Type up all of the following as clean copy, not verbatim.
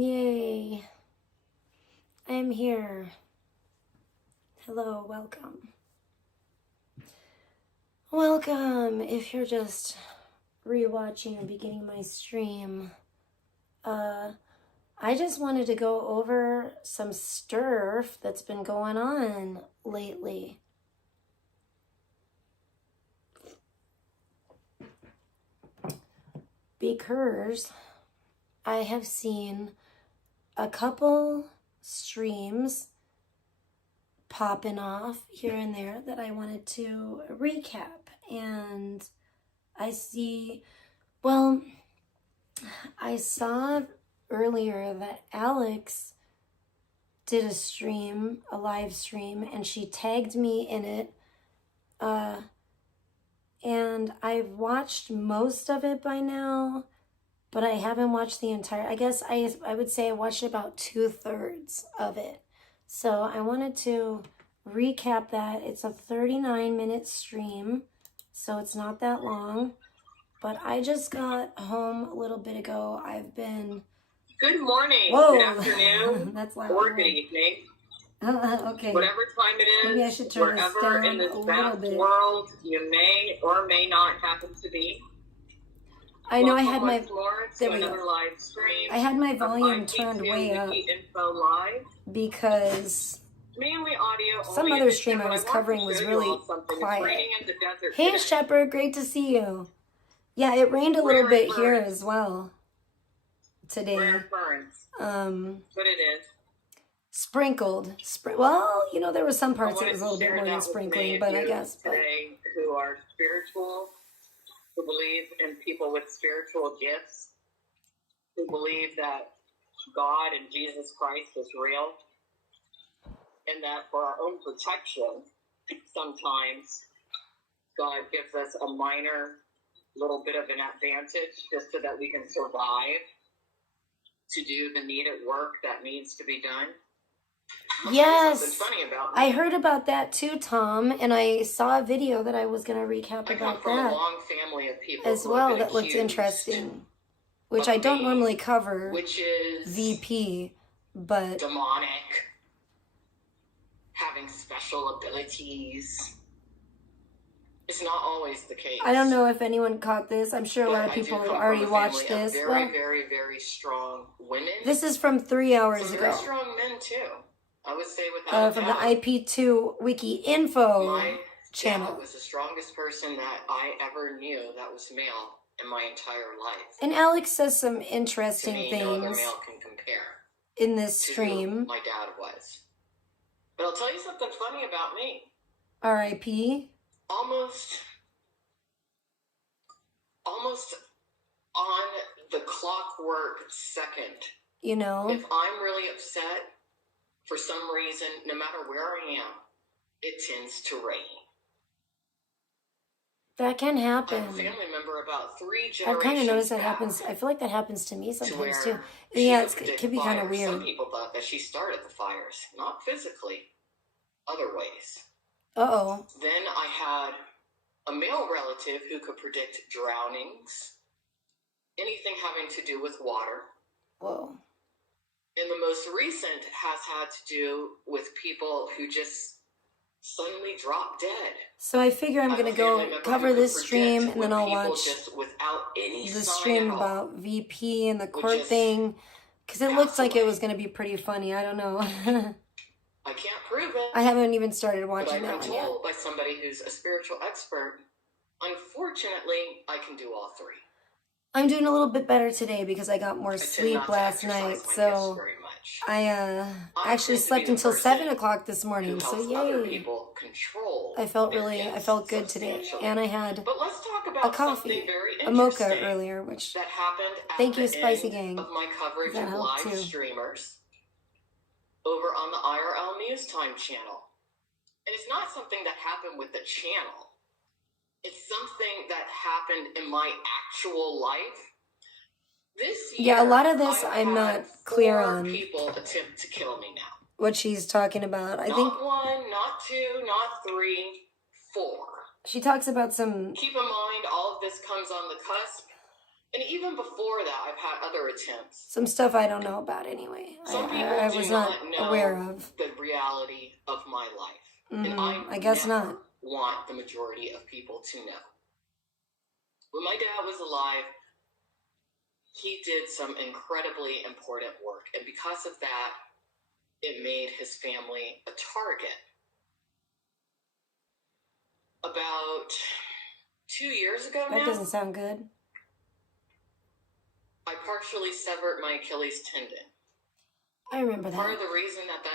Yay. I am here. Hello, welcome. Welcome. If you're just rewatching or beginning my stream, I just wanted to go over some sturf that's been going on lately. Because I have seen a couple streams popping off here and there that I wanted to recap. And I saw earlier that Alex did a live stream, and she tagged me in it. And I've watched most of it by now, but I haven't watched the entire. I guess I would say I watched about 2/3 of it. So I wanted to recap that. It's a 39-minute stream, so it's not that long. But I just got home a little bit ago. I've been... Good morning, Whoa. Good afternoon, That's loud. Or good evening. Okay. Whatever time it is, maybe I should turn this wherever down in this a little vast bit. world you may or may not happen to be. I know I had Welcome once more to there we another go. live stream. I had my of volume 5P2 turned way up Wiki Info Live. because Mainly audio. some only other edition, stream I but was want to covering show was you really all something. It's quiet. raining in the desert Hey today. Shepard, great to see you. Yeah, it rained a little bit here as well today. Rare occurrence. But it is. Sprinkled. Well, you know, there were some I parts that wanted was a to little bit share more that than with sprinkling, many of but I you guess. today who are spiritual, who believe in people with spiritual gifts, who believe that God and Jesus Christ is real, and that for our own protection, sometimes God gives us a minor little bit of an advantage just so that we can survive to do the needed work that needs to be done. Yes, funny about I heard about that too, Tom, and I saw a video that I was going to recap I come about from a that long family of people as who have well. been That looked accused interesting, which of I don't being normally cover witches, VP, but demonic, having special abilities. It's not always the case. I don't know if anyone caught this. I'm sure a lot of But I do people come from already a watched family this. of Well, very, very strong women. this is from 3 hours Some ago. very strong men too. I would say without a From the doubt. IP2 Wiki Info My channel. dad was the strongest person that I ever knew that was male in my entire life. And Alex says some To interesting me, no other things male can compare in this to who stream. my dad was. But I'll tell you something funny about me. RIP. Almost on the clockwork second. You know, If I'm really upset, for some reason, no matter where I am, it tends to rain. that can I happen. have a family member about 3 generations I've kind of noticed that back happens. I feel like that happens to me to sometimes where too. she Yeah, would it predict could be kind of fires. Some weird. people thought that she started the fires, not physically, other ways. Uh-oh. Then I had a male relative who could predict drownings, anything having to do with water. Whoa. And the most recent has had to do with people who just suddenly drop dead. So I figure I'm I have going a to family go member cover who could this stream, predict and then when I'll people watch just without any the sign stream at all about VP and the would court just thing, because it pass looked like it away. was going to be pretty funny. I don't know. I can't prove it, I haven't even started but watching I've that been one yet. told by somebody who's a spiritual expert, unfortunately, I can do all three. I'm doing a little bit better today because I got more I tend sleep not to last exercise night, my gifts so very much. I I actually tend to slept be the until 7 person o'clock this who morning, so helps other yay. people control I felt their I gifts felt good today, substantially. and I had But let's talk a about something coffee, very a mocha interesting earlier, which that happened at thank you, the Spicy end Gang. of my coverage That of helped live too. streamers over on the IRL News Time channel. And it's not something that happened with the channel. It's something that happened in my actual life. This year, Yeah, a lot of this I've I'm had not clear 4 on people attempt to kill me now. what she's talking about. I think Not 1, not 2, not 3, 4. she talks about some... Keep in mind, all of this comes on the cusp And even before that, I've had other attempts. Some stuff I don't know about anyway. Some people I do was not not know aware of. the reality of my life. And I guess never not. want the majority of people to know. When my dad was alive, he did some incredibly important work. And because of that, it made his family a target. About 2 years ago now, That doesn't sound good. I partially severed my Achilles tendon. I remember Part that. of the reason that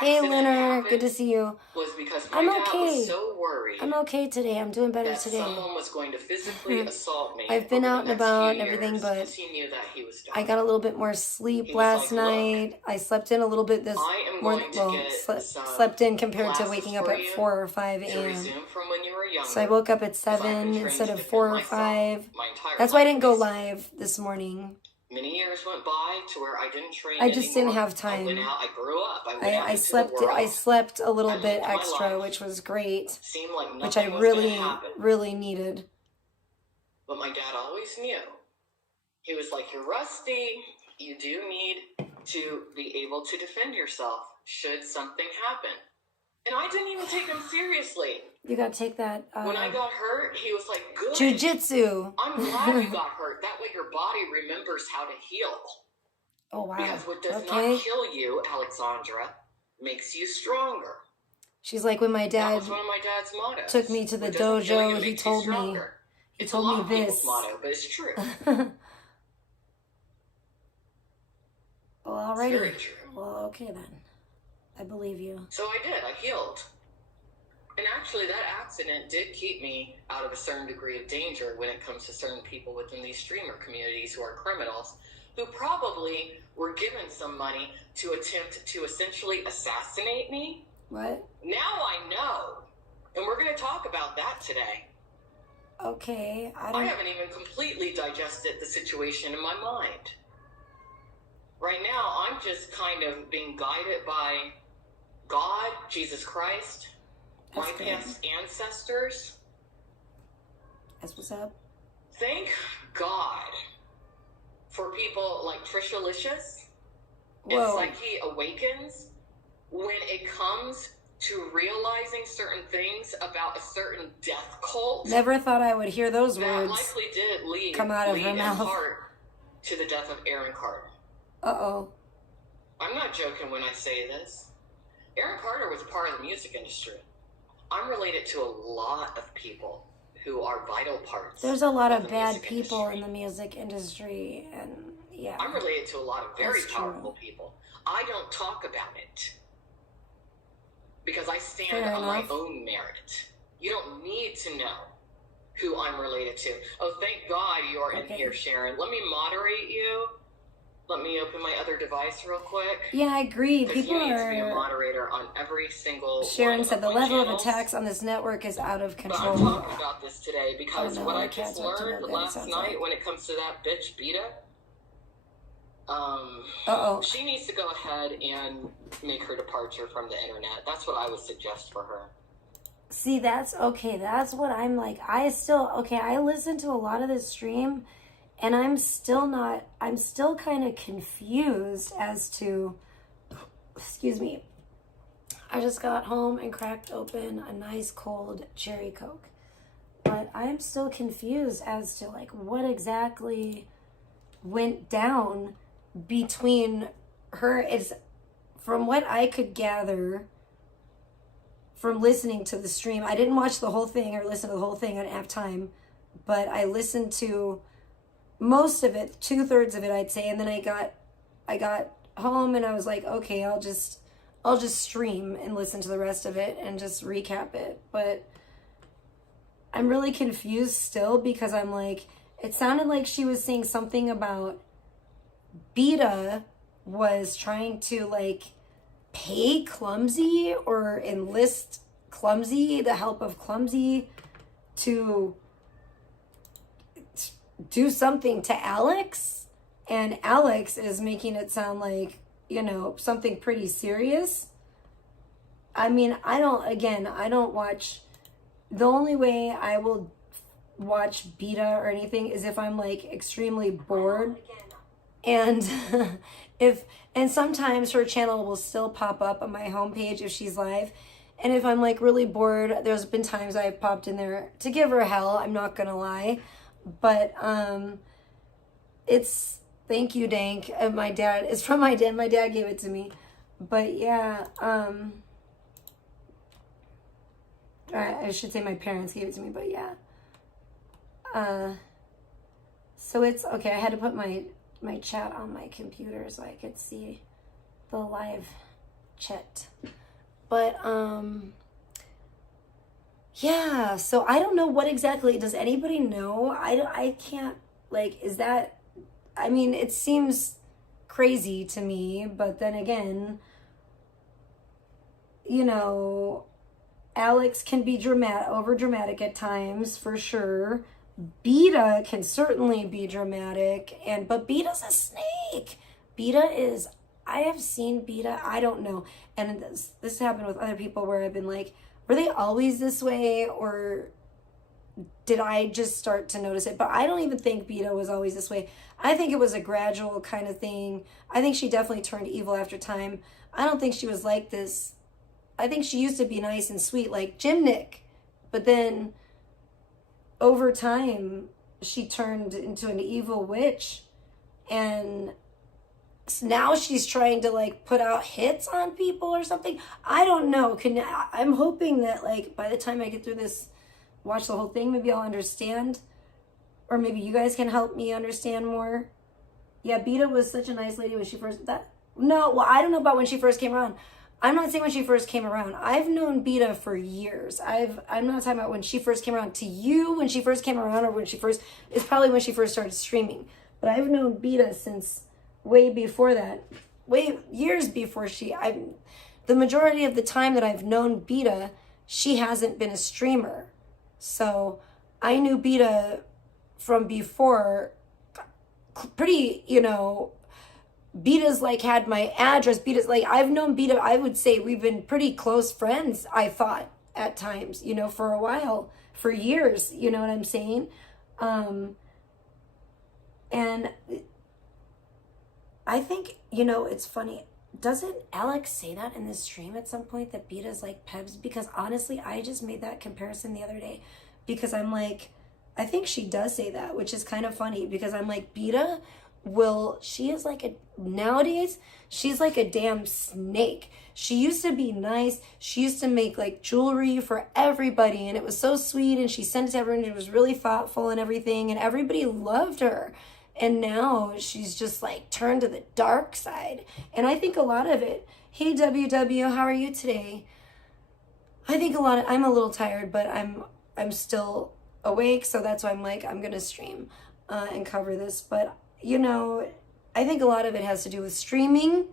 Hey, accident Leonard, happened good to see you. was because my I'm dad okay. was so worried I'm okay today. I'm doing better that today. someone was going to physically assault me. I've been over out the and next about few and everything, years, but 'cause he knew that he was dying. I got a little bit more sleep He was last like, "Look, night. I slept in a little bit this I am morning. going to Well, get some slept in compared to classes waking up for at you 4 or 5 to a.m. resume from when you were younger. So I woke up at 'Cause I've 7 been trained instead to of defend 4 or myself 5. my entire That's why I life, didn't go basically. live this morning. Many years went by to where I didn't train I just didn't anymore. have I went time. out, I grew up, I went out I into the slept world. I slept a little I bit lived my extra, life. which was great, Seemed like nothing which I was really, gonna happen. really needed. But my dad always knew. He was like, "You're rusty. You do need to be able to defend yourself should something happen." And I didn't even take him seriously. You gotta take that When I got hurt, he was like, "Good. jujitsu. I'm glad you got hurt. That way your body remembers how to heal." Oh wow. Because what does Okay. not kill you, Alexandra, makes you stronger. She's like, when my That dad was one of my dad's mottos. took me to the What doesn't kill you dojo, he makes you told me stronger. he It's told a lot me of people's this. motto, but it's true. Well, It's very alrighty. true. Well, okay then. I believe you. So I did. I healed. And actually, that accident did keep me out of a certain degree of danger when it comes to certain people within these streamer communities who are criminals, who probably were given some money to attempt to essentially assassinate me. What? Now I know. And we're going to talk about that today. Okay. I haven't even completely digested the situation in my mind. Right now, I'm just kind of being guided by God, Jesus Christ, That's my good. past ancestors. That's what's up. Thank God for people like Tricialicious and Whoa. Psyche Awakens when it comes to realizing certain things about a certain death cult. Never thought I would hear those that words likely did lead come out of her in mouth. part to the death of Aaron Carter. Uh-oh. I'm not joking when I say this. Aaron Carter was part of the music industry. I'm related to a lot of people who are vital parts. There's a lot of the bad music people industry. in the music industry, and yeah. I'm related to a lot of very That's true. powerful people. I don't talk about it because I stand Fair on enough. my own merit. You don't need to know who I'm related to. Oh, thank God you're in Okay. here, Sharon. Let me moderate you. Let me open my other device real quick. Yeah, I agree. Because People you need to be a are... moderator on every single Sharon one said of the my level of channels. attacks on this network is out of But I'm control. talking about this today because Oh, no, what I I can't just talk to learned nobody, it last sounds night like. when it comes to that bitch Beeta, Uh-oh. she needs to go ahead and make her departure from the internet. That's what I would suggest for her. See, that's okay. That's what I'm like. I listen to a lot of this stream, and I'm still kind of confused as to, excuse me. I just got home and cracked open a nice cold cherry Coke. But I'm still confused as to like what exactly went down between her. It's from what I could gather from listening to the stream. I didn't watch the whole thing or listen to the whole thing. I didn't have time, but I listened to most of it, 2/3 of it, I'd say. And then I got home and I was like, okay, I'll just stream and listen to the rest of it and just recap it. But I'm really confused still because I'm like, it sounded like she was saying something about Beeta was trying to like pay Clumsy or enlist Clumsy, the help of Clumsy, to do something to Alex, and Alex is making it sound like, you know, something pretty serious. I mean, I don't watch. The only way I will watch Beeta or anything is if I'm like extremely bored. And and sometimes her channel will still pop up on my homepage if she's live. And if I'm like really bored, there's been times I've popped in there to give her hell, I'm not gonna lie. But it's, thank you, Dank. And my dad, it's from my dad. My dad gave it to me. But yeah, I should say my parents gave it to me, but yeah. So it's okay. I had to put my chat on my computer so I could see the live chat. But yeah, so I don't know what exactly, does anybody know? I can't, like, is that, I mean, it seems crazy to me, but then again, you know, Alex can be over dramatic at times, for sure. Beeta can certainly be dramatic, but Beeta's a snake. Beeta is, I have seen Beeta, I don't know. And this happened with other people where I've been like, were they always this way, or did I just start to notice it? But I don't even think Beeta was always this way. I think it was a gradual kind of thing. I think she definitely turned evil after time. I don't think she was like this. I think she used to be nice and sweet like Jim Nick. But then over time, she turned into an evil witch. And now she's trying to like put out hits on people or something. I don't know. I'm hoping that like by the time I get through this, watch the whole thing, maybe I'll understand, or maybe you guys can help me understand more. Yeah, Beeta was such a nice lady when she first, well, I don't know about when she first came around. I'm not saying when she first came around. I've known Beeta for years. I'm not talking about when she first came around to you, when she first came around, or it's probably when she first started streaming. But I've known Beeta since way before that, years before the majority of the time that I've known Beeta, she hasn't been a streamer. So I knew Beeta from before, pretty, Beeta's like had my address. Beeta's like, I've known Beeta, I would say we've been pretty close friends, I thought at times, for a while, for years, you know what I'm saying? And I think, it's funny. Doesn't Alex say that in the stream at some point, that Beeta's like Pebs? Because honestly, I just made that comparison the other day, because I'm like, I think she does say that, which is kind of funny, because I'm like, Beeta she is like nowadays, she's like a damn snake. She used to be nice. She used to make like jewelry for everybody, and it was so sweet, and she sent it to everyone. It was really thoughtful and everything, and everybody loved her. And now she's just like turned to the dark side. And I think a lot of it, hey WW, how are you today? I think I'm a little tired, but I'm still awake, so that's why I'm like, I'm gonna stream and cover this. But I think a lot of it has to do with streaming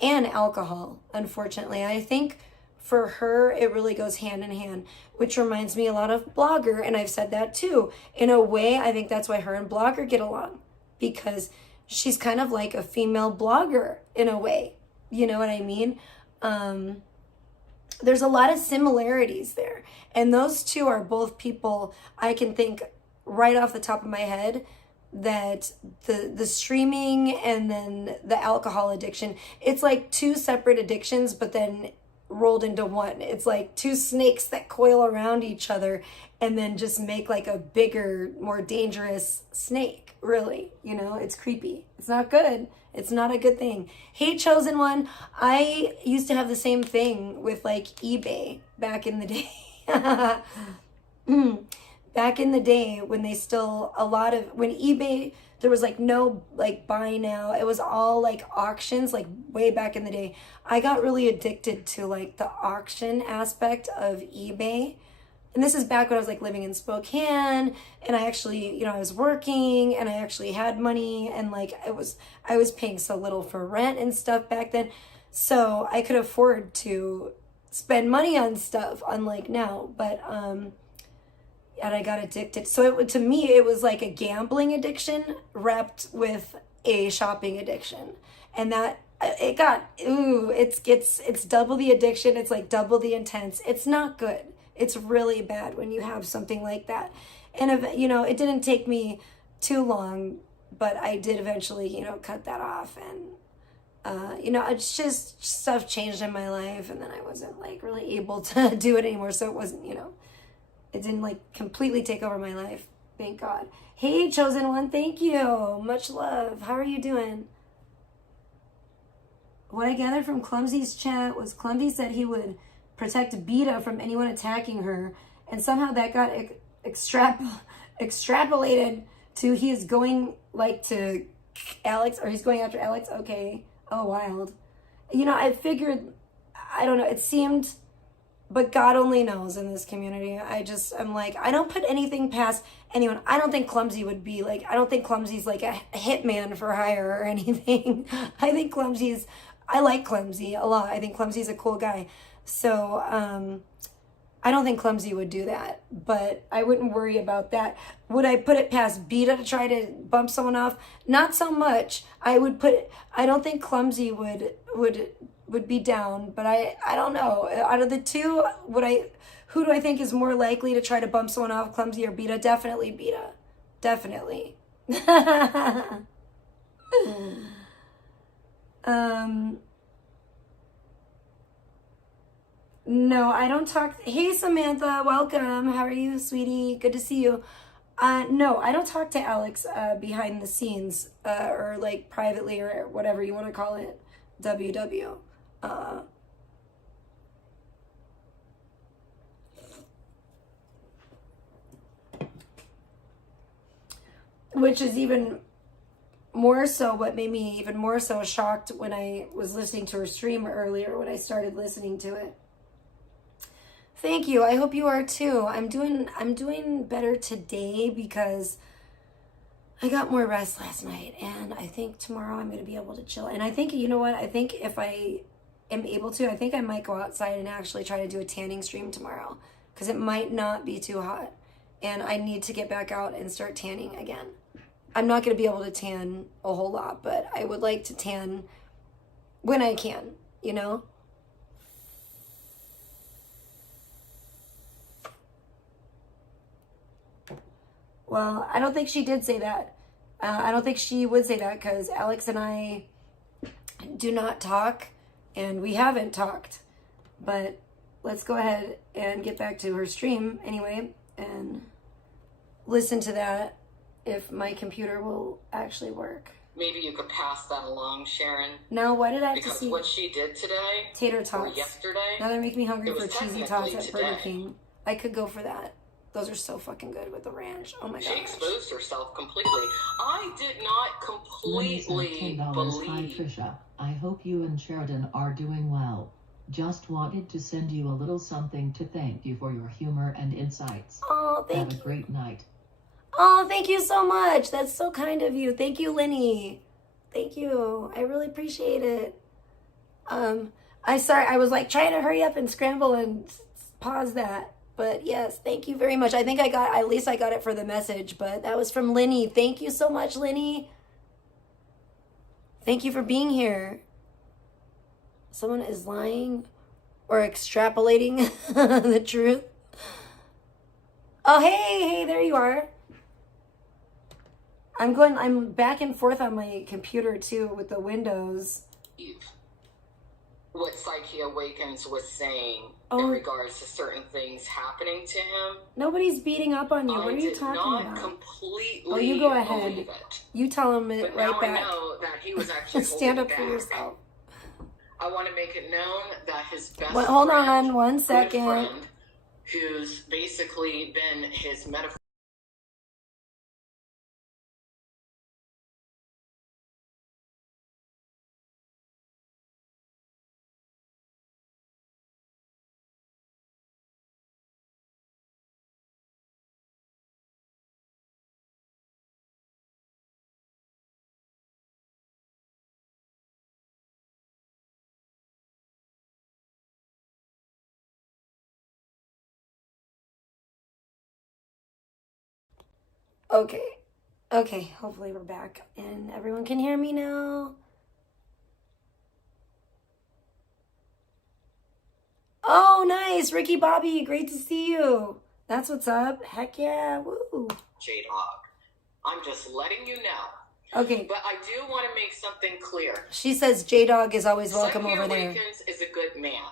and alcohol, unfortunately. I think for her, it really goes hand in hand, which reminds me a lot of Blogger, and I've said that too. In a way, I think that's why her and Blogger get along, because she's kind of like a female blogger in a way. You know what I mean? There's a lot of similarities there. And those two are both people I can think right off the top of my head that the streaming and then the alcohol addiction, it's like two separate addictions, but then rolled into one. It's like two snakes that coil around each other and then just make like a bigger, more dangerous snake, really. It's creepy. It's not good. It's not a good thing. Hey, Chosen One, I used to have the same thing with like eBay back in the day. Back in the day when when eBay, there was like no like buy now. It was all like auctions, like way back in the day. I got really addicted to like the auction aspect of eBay. And this is back when I was like living in Spokane, and I actually, I was working, and I actually had money, and like I was paying so little for rent and stuff back then. So I could afford to spend money on stuff, unlike now. But and I got addicted. So to me, it was like a gambling addiction wrapped with a shopping addiction. And that it's double the addiction. It's like double the intense. It's not good. It's really bad when you have something like that. And if, it didn't take me too long, but I did eventually, cut that off. And it's just stuff changed in my life, and then I wasn't like really able to do it anymore. So it wasn't, it didn't like completely take over my life. Thank God. Hey, chosen one, thank you. Much love. How are you doing? What I gathered from Clumsy's chat was Clumsy said he would protect Beeta from anyone attacking her, and somehow that got extrapolated to he is going like to Alex, or he's going after Alex. Okay. Oh, wild. I figured, I don't know, it seemed, but God only knows in this community. I'm like, I don't put anything past anyone. I don't think Clumsy would be like, I don't think Clumsy's like a hitman for hire or anything. I like Clumsy a lot. I think Clumsy's a cool guy. So, I don't think Clumsy would do that, but I wouldn't worry about that. Would I put it past Beeta to try to bump someone off? Not so much. I don't think Clumsy would be down, but I don't know. Out of the two, who do I think is more likely to try to bump someone off, Clumsy or Beeta? Definitely Beeta. Definitely. No, I don't talk. Hey, Samantha, welcome. How are you, sweetie? Good to see you. No, I don't talk to Alex behind the scenes or like privately or whatever you want to call it. WW. Which is even more so what made me even more so shocked when I was listening to her stream earlier when I started listening to it. Thank you. I hope you are too. I'm doing better today because I got more rest last night, and I think tomorrow I'm going to be able to chill. And I think, you know what? I think if I am able to, I think I might go outside and actually try to do a tanning stream tomorrow because it might not be too hot, and I need to get back out and start tanning again. I'm not going to be able to tan a whole lot, but I would like to tan when I can, Well, I don't think she did say that. I don't think she would say that because Alex and I do not talk, and we haven't talked. But let's go ahead and get back to her stream anyway and listen to that if my computer will actually work. Maybe you could pass that along, Sharon. No, why did I have because to see what she did today, tater tots? or yesterday, now they're making me hungry for cheesy tots at today. Burger King. I could go for that. Those are so fucking good with the ranch. Oh my god. She exposed herself completely. I did not completely believe. Hi, Trisha. I hope you and Sheridan are doing well. Just wanted to send you a little something to thank you for your humor and insights. Oh, thank you. Have a great night. Oh, thank you so much. That's so kind of you. Thank you, Lenny. Thank you. I really appreciate it. I was like trying to hurry up and scramble and pause that. But yes, thank you very much. I think at least I got it for the message, but that was from Lenny. Thank you so much, Lenny. Thank you for being here. Someone is lying or extrapolating the truth. Oh, hey, there you are. I'm back and forth on my computer too with the Windows. What Psyche Awakens was saying in regards to certain things happening to him. Nobody's beating up on you. What are you talking about? I did not completely you go ahead. believe it. You tell him it but right now back. I know that he was actually stand up back. for yourself. I want to make it known that his best hold on 1 second. friend, who's basically been his metaphor. Okay, hopefully we're back and everyone can hear me now. Oh, nice. Ricky Bobby, great to see you. That's what's up. Heck yeah. Woo. J-Dog. I'm just letting you know. Okay. But I do want to make something clear. She says J-Dog is always welcome Psyche over there. Awakens is a good man.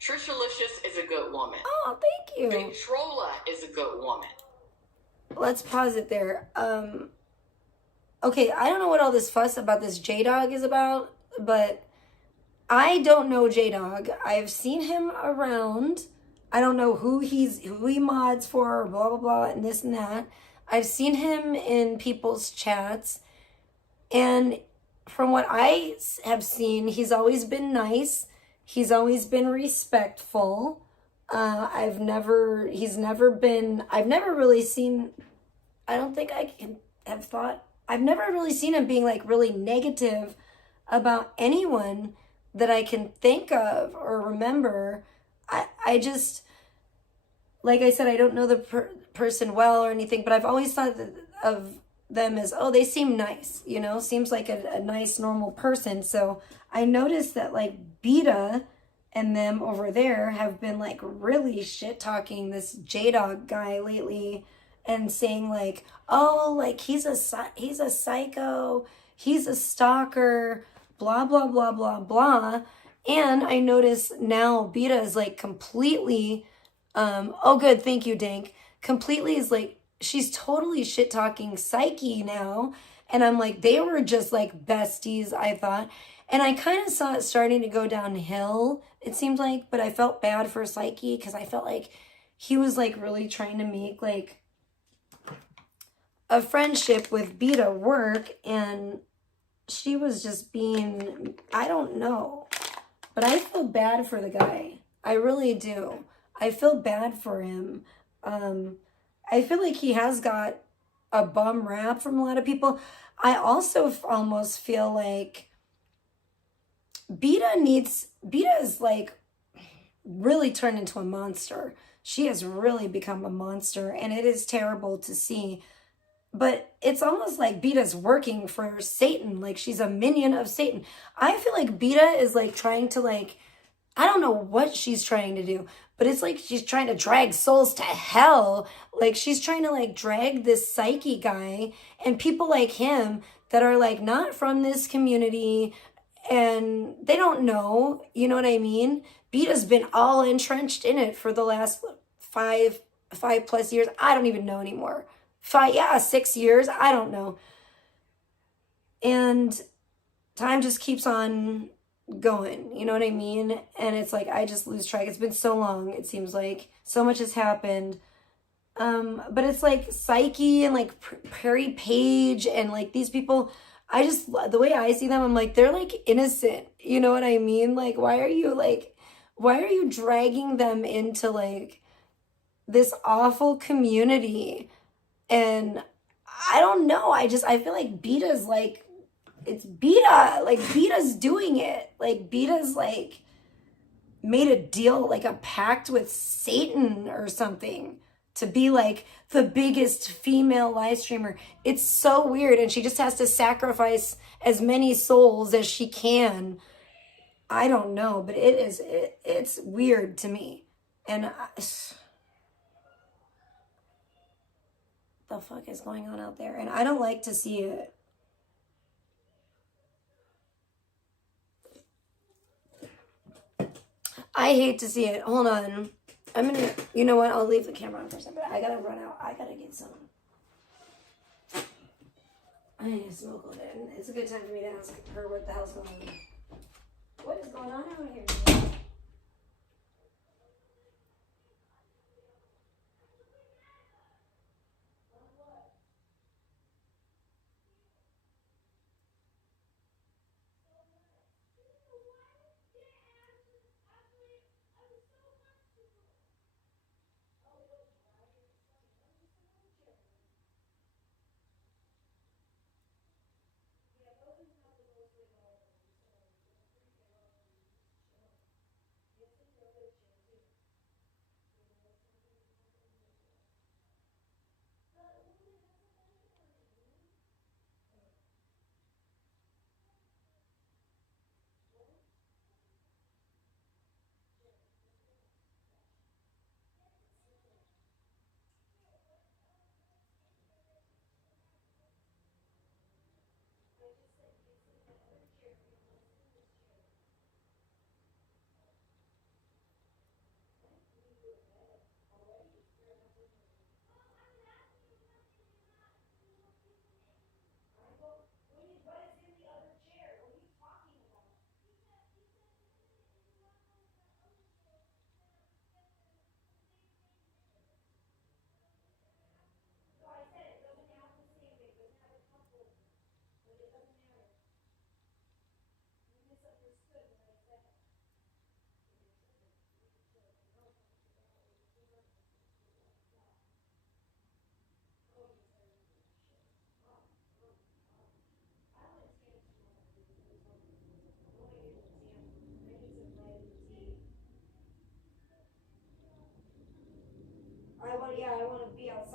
Tricialicious is a good woman. Oh, thank you. Beeta is a good woman. Let's pause it there. Okay, I don't know what all this fuss about this J-Dog is about, but I don't know J-Dog. I've seen him around. I don't know who he mods for, or blah, blah, blah, and this and that. I've seen him in people's chats, and from what I have seen, he's always been nice. He's always been respectful. I've never really seen, I don't think I can have thought, I've never really seen him being like really negative about anyone that I can think of or remember. I just, like I said, I don't know the person well or anything, but I've always thought of them as, oh, they seem nice, you know, seems like a nice, normal person. So I noticed that like Beeta and them over there have been like really shit talking this J-Dog guy lately and saying like, oh, like he's a psycho, he's a stalker, blah, blah, blah, blah, blah. And I notice now Beeta is like completely, oh good, thank you, Dank. Completely is like, she's totally shit talking Psyche now. And I'm like, they were just like besties, I thought. And I kind of saw it starting to go downhill, it seemed like, but I felt bad for Psyche because I felt like he was like really trying to make like a friendship with Beeta work, and she was just being, I don't know, but I feel bad for the guy. I really do. I feel bad for him. I feel like he has got a bum rap from a lot of people. I also almost feel like Beeta is like really turned into a monster. She has really become a monster, and it is terrible to see. But it's almost like Beeta's working for Satan. Like she's a minion of Satan. I feel like Beeta is like trying to like, I don't know what she's trying to do, but it's like she's trying to drag souls to hell. Like she's trying to like drag this Psyche guy and people like him that are like not from this community and they don't know, you know what I mean? Beeta's been all entrenched in it for the last five plus years. I don't even know anymore. 6 years, I don't know. And time just keeps on going, you know what I mean? And it's like I just lose track. It's been so long, it seems like so much has happened. But it's like Psyche and like Perry Page and like these people, I just, the way I see them, I'm like, they're like innocent, you know what I mean? Like why are you dragging them into like this awful community? And I don't know, I feel like Beeta's like, it's Beeta, like Beeta's doing it. Like Beeta's like made a deal, like a pact with Satan or something to be like the biggest female live streamer. It's so weird. And she just has to sacrifice as many souls as she can. I don't know, but it's weird to me. And the fuck is going on out there? And I don't like to see it. I hate to see it. Hold on. You know what? I'll leave the camera on for a second. I gotta run out. I gotta get some. I need to smoke a little bit. It's a good time for me to ask her what the hell's going on. What is going on out here?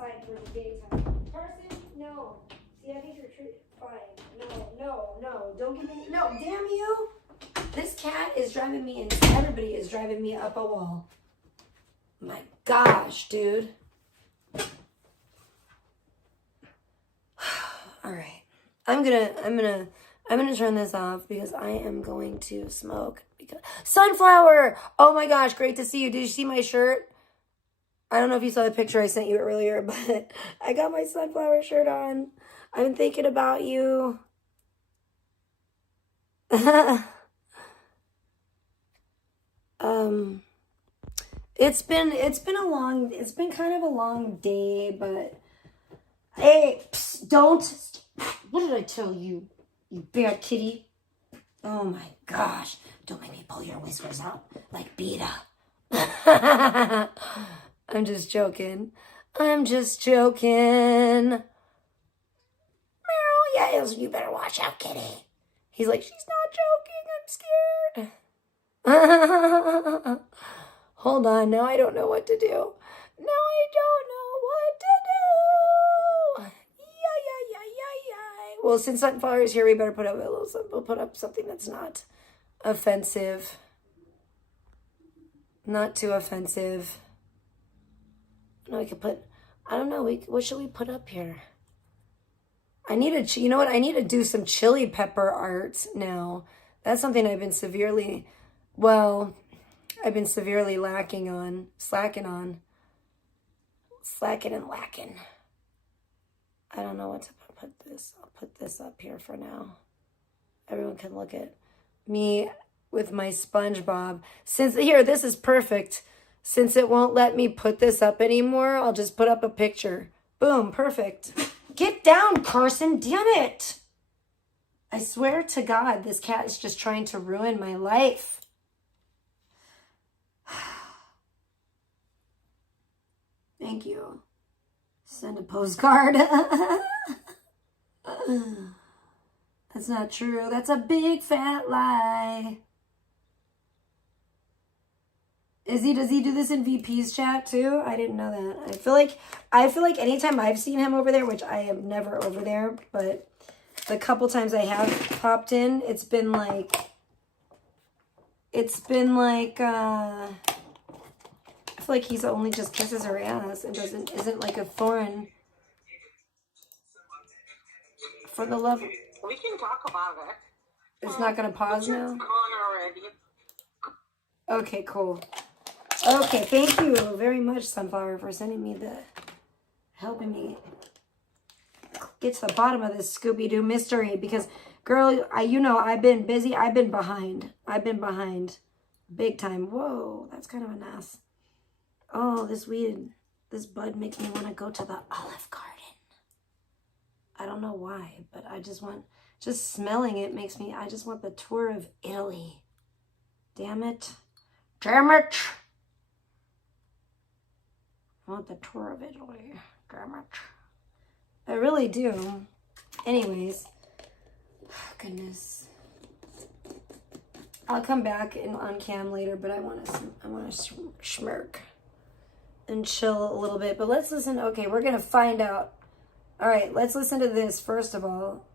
outside for the daytime. Carson, no. See, I think you're fine. No. Don't give me. No, damn you. This cat is driving me insane. Everybody is driving me up a wall. My gosh, dude. All right. I'm gonna turn this off because I am going to smoke. Because Sunflower! Oh my gosh, great to see you. Did you see my shirt? I don't know if you saw the picture I sent you earlier, but I got my sunflower shirt on. I've been thinking about you. It's been kind of a long day, but hey, don't. What did I tell you, you bad kitty? Oh my gosh, don't make me pull your whiskers out like Beeta. I'm just joking. Meow, yeah, you better watch out, kitty. He's like, she's not joking, I'm scared. Hold on, now I don't know what to do. Yeah. Well, since Sunflower is here, we better put up we'll put up something that's not offensive. Not too offensive. No, we could put, I don't know, what should we put up here? I need to do some chili pepper art now. That's something I've been severely slacking and lacking. I don't know what to put this. I'll put this up here for now. Everyone can look at me with my SpongeBob. This is perfect. Since it won't let me put this up anymore, I'll just put up a picture. Boom, perfect. Get down, Carson, damn it. I swear to God, this cat is just trying to ruin my life. Thank you. Send a postcard. That's not true. That's a big fat lie. Does he do this in VP's chat too? I didn't know that. I feel like anytime I've seen him over there, which I am never over there, but the couple times I have popped in, it's been like I feel like he's only just kisses her ass and isn't like a thorn for the love. We can talk about it. It's not gonna pause now? Gone already. Okay, cool. Okay, thank you very much, Sunflower, for helping me get to the bottom of this Scooby-Doo mystery. Because, girl, I've been busy. I've been behind. Big time. Whoa, that's kind of a mess. Oh, this bud makes me want to go to the Olive Garden. I don't know why, but just smelling it I just want the tour of Italy. Damn it. I want the tour of Italy. Damn it. I really do. Anyways. Goodness. I'll come back on cam later, but I want to smirk and chill a little bit. But let's listen. Okay, we're going to find out. All right, let's listen to this first of all.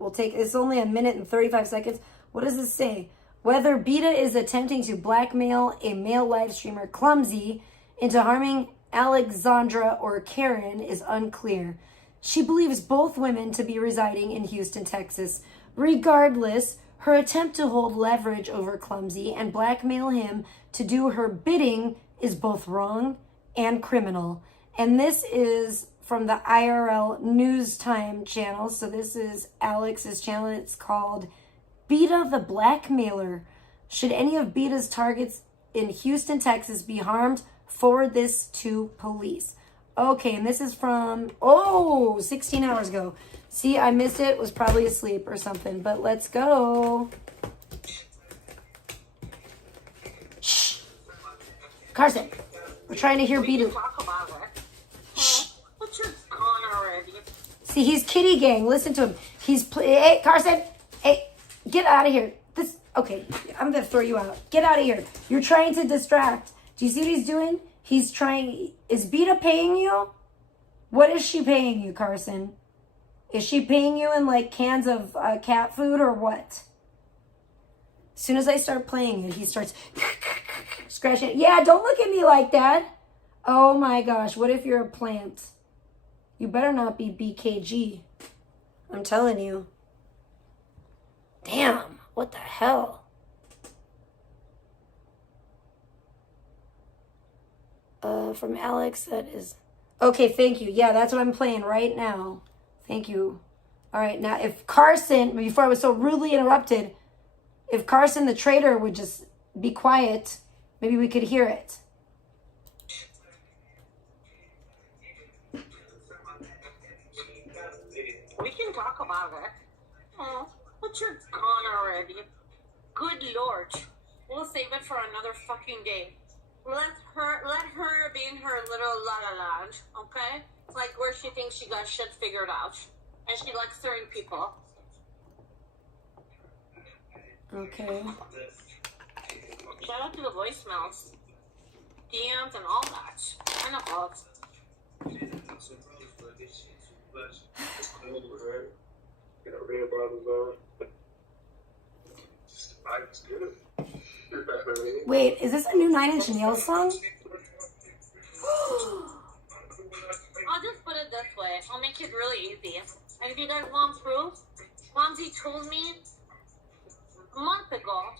It's only 1 minute and 35 seconds. What does this say? Whether Beeta is attempting to blackmail a male live streamer Clumsy into harming Alexandra or Karen is unclear. She believes both women to be residing in Houston, Texas. Regardless, her attempt to hold leverage over Clumsy and blackmail him to do her bidding is both wrong and criminal. And this is from the IRL News Time channel. So this is Alex's channel. It's called Beeta the Blackmailer. Should any of Beeta's targets in Houston, Texas be harmed, forward this to police. Okay, and this is from, 16 hours ago. See, I missed it. Was probably asleep or something, but let's go. Shh. Carson, we're trying to hear Beeta. Talk about it. Shh. What's your gone already? See, he's kitty gang. Listen to him. Hey, Carson. Hey, get out of here. Okay, I'm going to throw you out. Get out of here. You're trying to distract. Do you see what he's doing? Is Beeta paying you? What is she paying you, Carson? Is she paying you in like cans of cat food or what? As soon as I start playing it, he starts scratching it. Yeah, don't look at me like that. Oh my gosh, what if you're a plant? You better not be BKG. I'm telling you. Damn, what the hell? From Alex, that is... Okay, thank you. Yeah, that's what I'm playing right now. Thank you. All right, now if Carson, before I was so rudely interrupted, if Carson the trader would just be quiet, maybe we could hear it. We can talk about it. Oh, but you're gone already. Good Lord. We'll save it for another fucking day. Let her be in her little la-la land, okay? Like where she thinks she got shit figured out. And she likes certain people. Okay. Shout out to the voicemails, DMs, and all that. And above. Wait, is this a new 9 Inch Nails song? I'll just put it this way. I'll make it really easy. And if you guys want proof, Momsy told me months ago.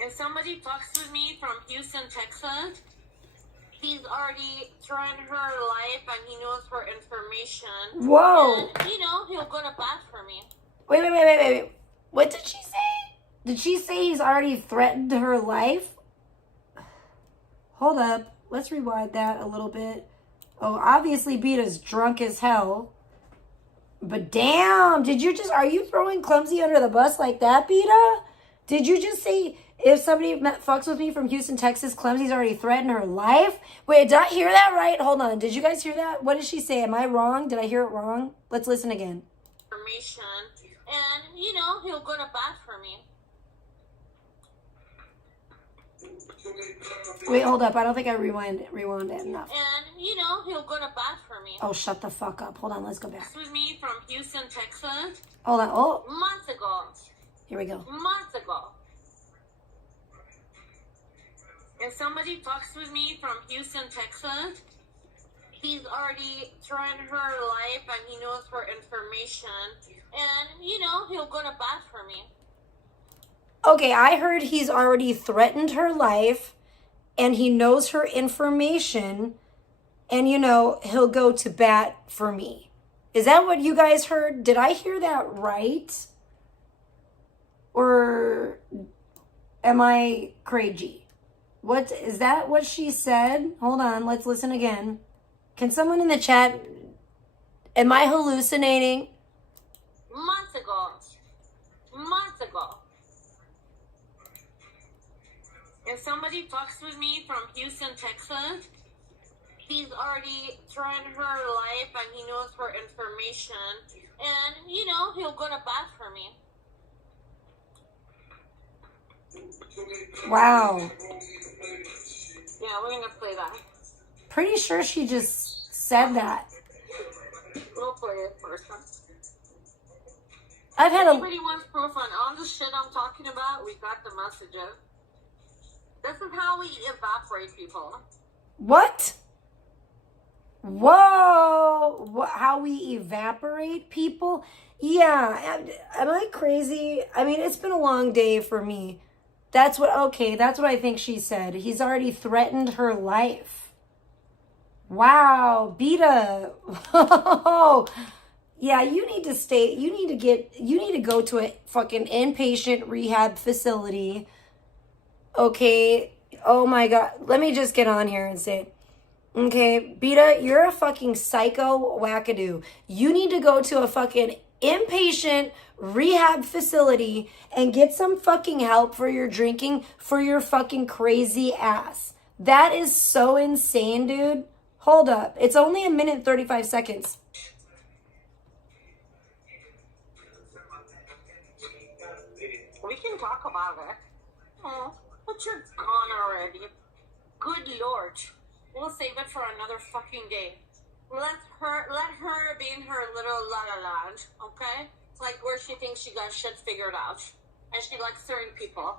If somebody talks with me from Houston, Texas, he's already threatened her life and he knows her information. Whoa. And, he'll go to bat for me. Wait. What did she say? Did she say he's already threatened her life? Hold up. Let's rewind that a little bit. Oh, obviously Beeta's drunk as hell. But damn, are you throwing Clumsy under the bus like that, Beeta? Did you just say if somebody fucks with me from Houston, Texas, Clumsy's already threatened her life? Wait, did I hear that right? Hold on. Did you guys hear that? What did she say? Am I wrong? Did I hear it wrong? Let's listen again. Information. And, he'll go to bat for me. Wait, hold up. I don't think I rewound it enough. And, he'll go to bat for me. Oh, shut the fuck up. Hold on. Let's go back. With me from Houston, Texas. Hold on. Oh. Months ago. Here we go. Months ago. If somebody talks with me from Houston, Texas, he's already threatened her life and he knows her information. And, he'll go to bat for me. Okay, I heard he's already threatened her life and he knows her information and, he'll go to bat for me. Is that what you guys heard? Did I hear that right? Or am I crazy? Is that what she said? Hold on, let's listen again. Can someone in the chat, am I hallucinating? Months ago. If somebody talks with me from Houston, Texas, he's already threatened her life and he knows her information. And, he'll go to bat for me. Wow. Yeah, we're going to play that. Pretty sure she just said that. We'll play it first. I've had Anybody wants proof on all the shit I'm talking about? We got the messages. This is how we evaporate people. What? Whoa. How we evaporate people? Yeah. Am I crazy? I mean, it's been a long day for me. That's what I think she said. He's already threatened her life. Wow. Beeta. Yeah, you need to go to a fucking inpatient rehab facility. Okay. Oh my God. Let me just get on here and say, okay, Beeta, you're a fucking psycho wackadoo. You need to go to a fucking inpatient rehab facility and get some fucking help for your drinking for your fucking crazy ass. That is so insane, dude. Hold up. It's only 1 minute 35 seconds. We can talk about it. Oh, but you're gone already. Good Lord. We'll save it for another fucking day. Let her be in her little la la land, okay? Like where she thinks she got shit figured out. And she likes certain people.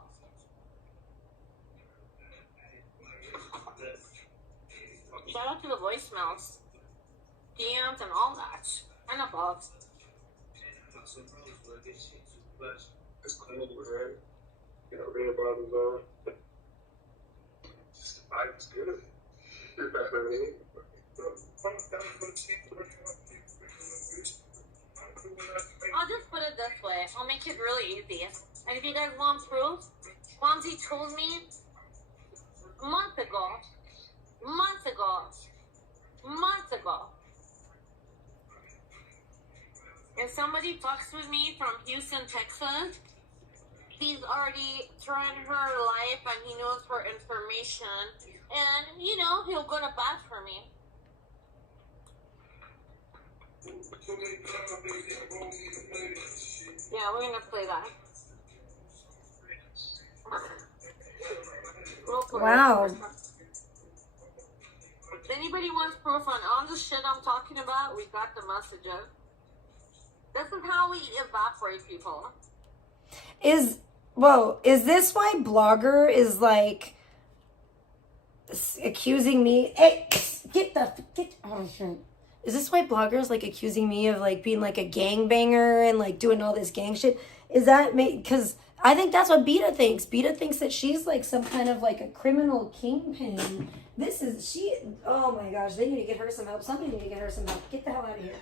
Shout out to the voicemails, DMs, and all that. And above. It's cool, right? You know, read about it, just the vibe is good. You're back there, man. I'll just put it this way. I'll make it really easy. And if you guys want proof, Momsy told me months ago, if somebody fucks with me from Houston, Texas, he's already threatened her life and he knows her information. And, you know, he'll go to bat for me. Yeah, we're gonna play that. Wow. If anybody wants proof on all the shit I'm talking about, we got the messages. This is how we evaporate people. Is this why Blogger is like accusing me? Hey, get oh shit. Is this why Blogger is like accusing me of like being like a gangbanger and like doing all this gang shit? Is that because I think that's what Beeta thinks. Beeta thinks that she's like some kind of like a criminal kingpin. Oh my gosh, they need to get her some help. Somebody need to get her some help. Get the hell out of here.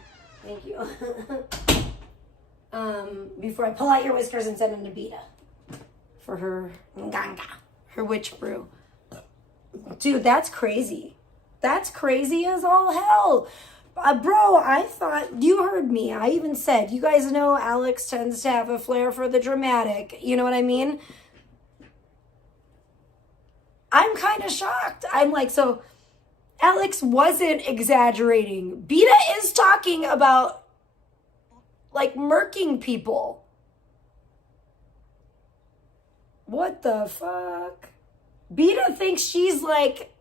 Thank you. Before I pull out your whiskers and send them to Beeta for her nganga, her witch brew. Dude, that's crazy. That's crazy as all hell. Bro, I thought, you heard me. I even said, you guys know Alex tends to have a flair for the dramatic. You know what I mean? I'm kind of shocked. I'm like, so Alex wasn't exaggerating. Beeta is talking about like murking people. What the fuck? Beeta thinks she's like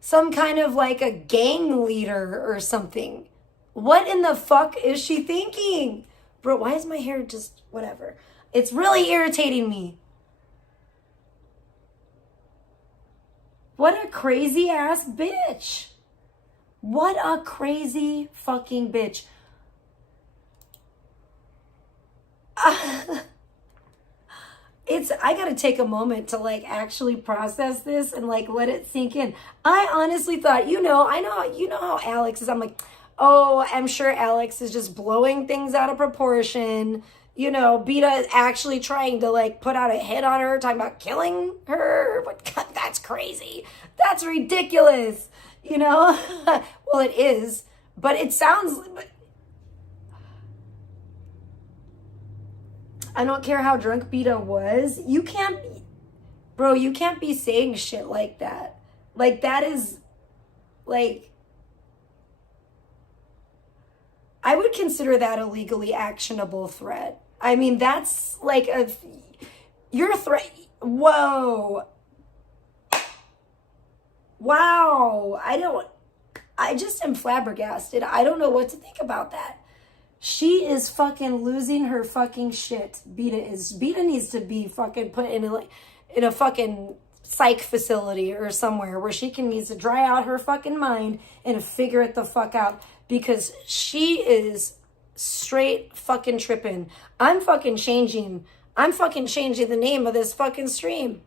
some kind of like a gang leader or something. What in the fuck is she thinking? Bro, why is my hair just whatever? It's really irritating me. What a crazy ass bitch. What a crazy fucking bitch. I gotta take a moment to like actually process this and like let it sink in. I honestly thought, you know how Alex is. I'm like, oh, I'm sure Alex is just blowing things out of proportion. You know, Beeta is actually trying to like put out a hit on her, talking about killing her. What? That's crazy. That's ridiculous. You know, well, it is, but it sounds. I don't care how drunk Beeta was. You can't be saying shit like that. Like, that is, like, I would consider that a legally actionable threat. I mean, that's like your threat. Whoa. Wow. I just am flabbergasted. I don't know what to think about that. She is fucking losing her fucking shit. Beeta needs to be fucking put in a fucking psych facility or somewhere where she needs to dry out her fucking mind and figure it the fuck out, because she is straight fucking tripping. I'm fucking changing the name of this fucking stream.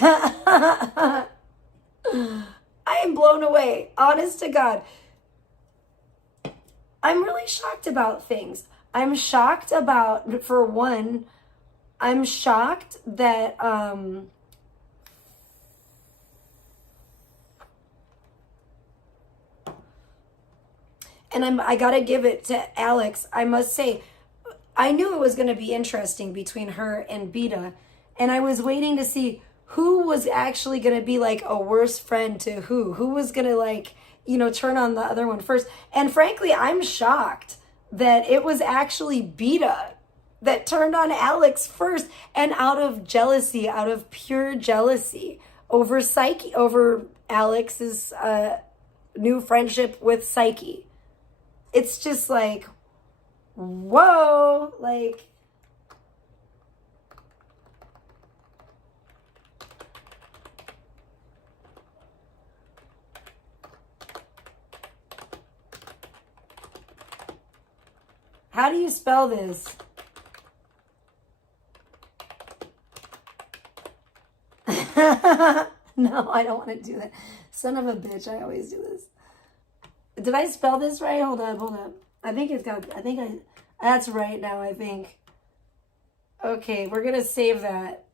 I am blown away. Honest to God. I'm really shocked about things. I'm shocked about, for one, I'm shocked that, and I gotta give it to Alex. I must say, I knew it was going to be interesting between her and Beeta, and I was waiting to see who was actually going to be like a worse friend to who was going to like, you know, turn on the other one first. And frankly, I'm shocked that it was actually Beeta that turned on Alex first, and out of jealousy, out of pure jealousy over Psyche, over Alex's new friendship with Psyche. It's just like, whoa, like, how do you spell this? No, I don't want to do that. Son of a bitch, I always do this. Did I spell this right? Hold up. I think that's right now, I think. Okay, we're going to save that.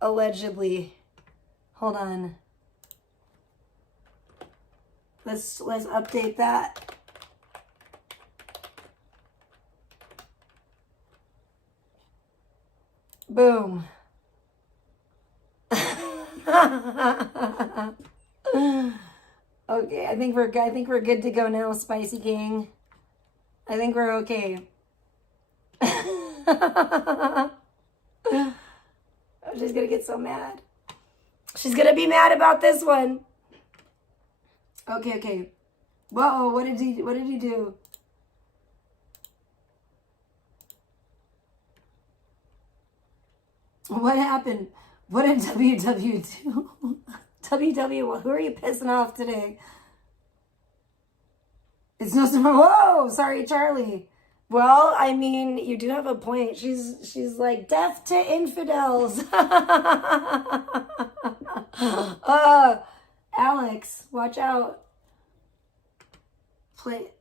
Allegedly. Hold on. Let's update that. Boom. Okay, I think we're good to go now, Spicy King. I think we're okay. She's gonna get so mad. She's gonna be mad about this one. Okay. Whoa, what did he do? What happened? What did WW do? WW, who are you pissing off today? It's no smart. Whoa, sorry, Charlie. Well, I mean, you do have a point. She's like, death to infidels. Alex, watch out. Play.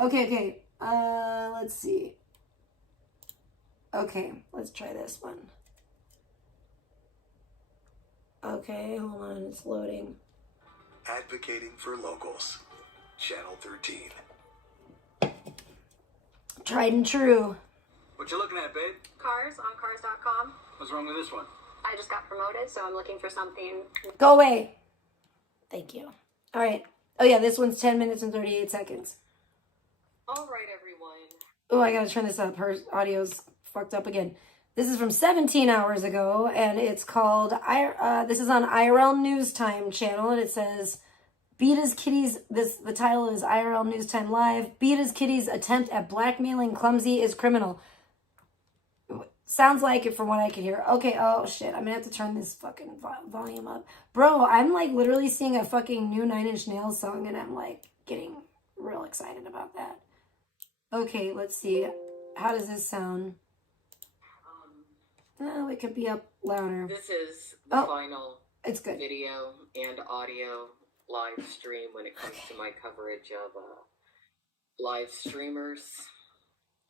Okay. Let's see. Okay, let's try this one. Okay, hold on, it's loading. Advocating for locals. Channel 13. Tried and true. What you looking at, babe? Cars on cars.com. What's wrong with this one? I just got promoted, so I'm looking for something. Go away. Thank you. All right. Oh, yeah, this one's 10 minutes and 38 seconds. All right, everyone. Oh, I got to turn this up. Her audio's fucked up again. This is from 17 hours ago, and it's called, this is on IRL News Time channel, and it says, Beeta's Kitties, the title is IRL News Time Live, Beeta's Kitties' attempt at blackmailing Clumsy is criminal. Sounds like it from what I can hear. Okay, oh shit, I'm gonna have to turn this fucking volume up. Bro, I'm like literally seeing a fucking new 9 Inch Nails song, and I'm like getting real excited about that. Okay, let's see. How does this sound? Oh, it could be up louder. This is the final it's good. video and audio live stream when it comes to my coverage of live streamers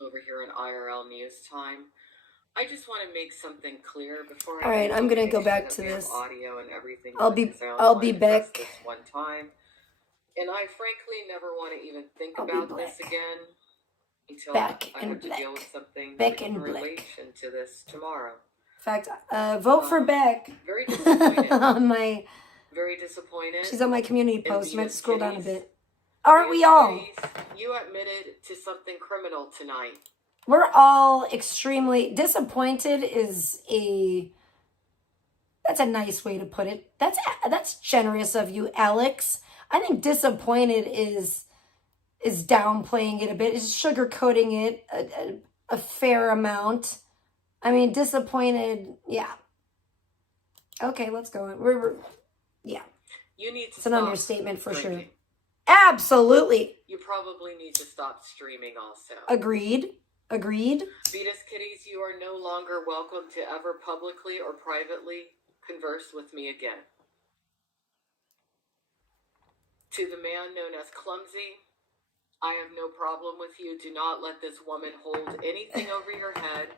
over here in IRL News Time. I just want to make something clear before. All right, I'm gonna go back to this. Audio and everything. I'll be back this one time, and I frankly never want to even think about this again until I have to deal with something in relation to this tomorrow. In fact, vote for Beck. Very disappointed. Very disappointed. She's on my community post. You might scroll down a bit. Aren't we all? You admitted to something criminal tonight. We're all extremely disappointed. That's a nice way to put it. That's generous of you, Alex. I think disappointed is downplaying it a bit. Is sugarcoating it a fair amount. I mean, disappointed. Yeah. Okay, let's go on. Yeah. You need to. It's an understatement for drinking. sure. Absolutely. You probably need to stop streaming also. Agreed. Beeta's Kitties, you are no longer welcome to ever publicly or privately converse with me again. To the man known as Clumsy, I have no problem with you. Do not let this woman hold anything over your head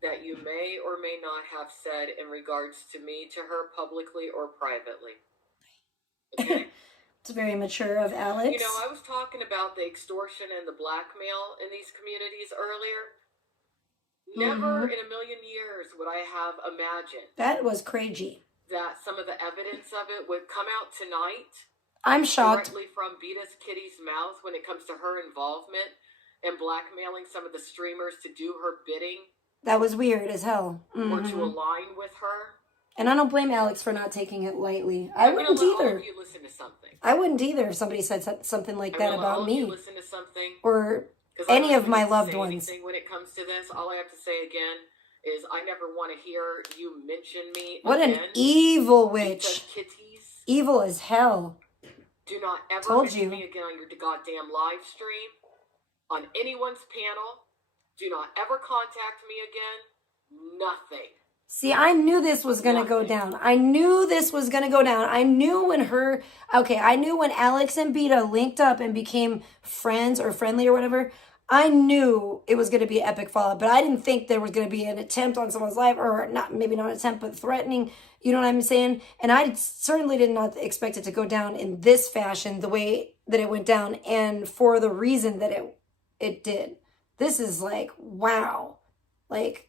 that you may or may not have said in regards to me to her publicly or privately. Okay? It's very mature of Alex. You know, I was talking about the extortion and the blackmail in these communities earlier. Never in a million years would I have imagined. That was crazy. That some of the evidence of it would come out tonight. I'm shocked. Directly from Beeta's Kitty's mouth when it comes to her involvement and blackmailing some of the streamers to do her bidding That was weird as hell. or to align with her. And I don't blame Alex for not taking it lightly. I wouldn't let all either. of you listen to something. I wouldn't either if somebody said something like that about me. Listen to something. Or any of my loved ones. When it comes to this, all I have to say again is I never want to hear you mention me. What again. An evil witch. Kitties. Evil as hell. Do not ever Told mention you. me again on your goddamn live stream, on anyone's panel. Do not ever contact me again. Nothing. See, I knew this was going to go down. I knew this was going to go down. I knew I knew when Alex and Beeta linked up and became friends or friendly or whatever, I knew it was going to be an epic fallout, but I didn't think there was going to be an attempt on someone's life, or not, maybe not an attempt, but threatening, you know what I'm saying? And I certainly did not expect it to go down in this fashion, the way that it went down, and for the reason that it did. This is like, wow. Like,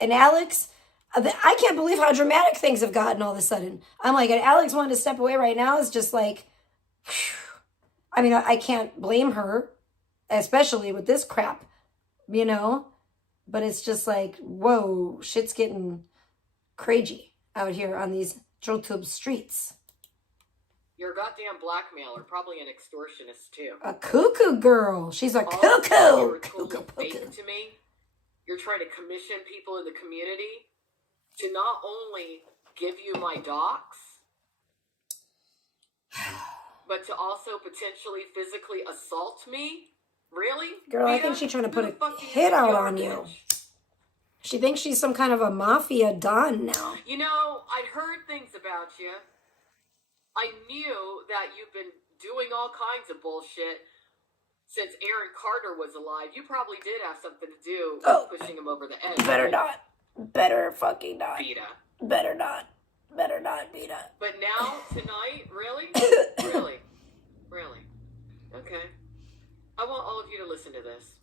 and Alex, I can't believe how dramatic things have gotten all of a sudden. I'm like, and Alex wanting to step away right now is just like, whew. I mean, I can't blame her, especially with this crap, you know? But it's just like, whoa, shit's getting crazy out here on these YouTube streets. You're a goddamn blackmailer, probably an extortionist too. A cuckoo girl. She's a cuckoo. Cuckoo, cuckoo. To me, you're trying to commission people in the community to not only give you my docs, but to also potentially physically assault me. Really? Girl, I think she's trying to put a hit out on you. She thinks she's some kind of a mafia don now. You know, I'd heard things about you. I knew that you've been doing all kinds of bullshit since Aaron Carter was alive. You probably did have something to do with pushing him over the edge. Better not. Better fucking not. Beeta. Better not. Better not, Beeta. But now, tonight, really? Really? Okay. I want all of you to listen to this.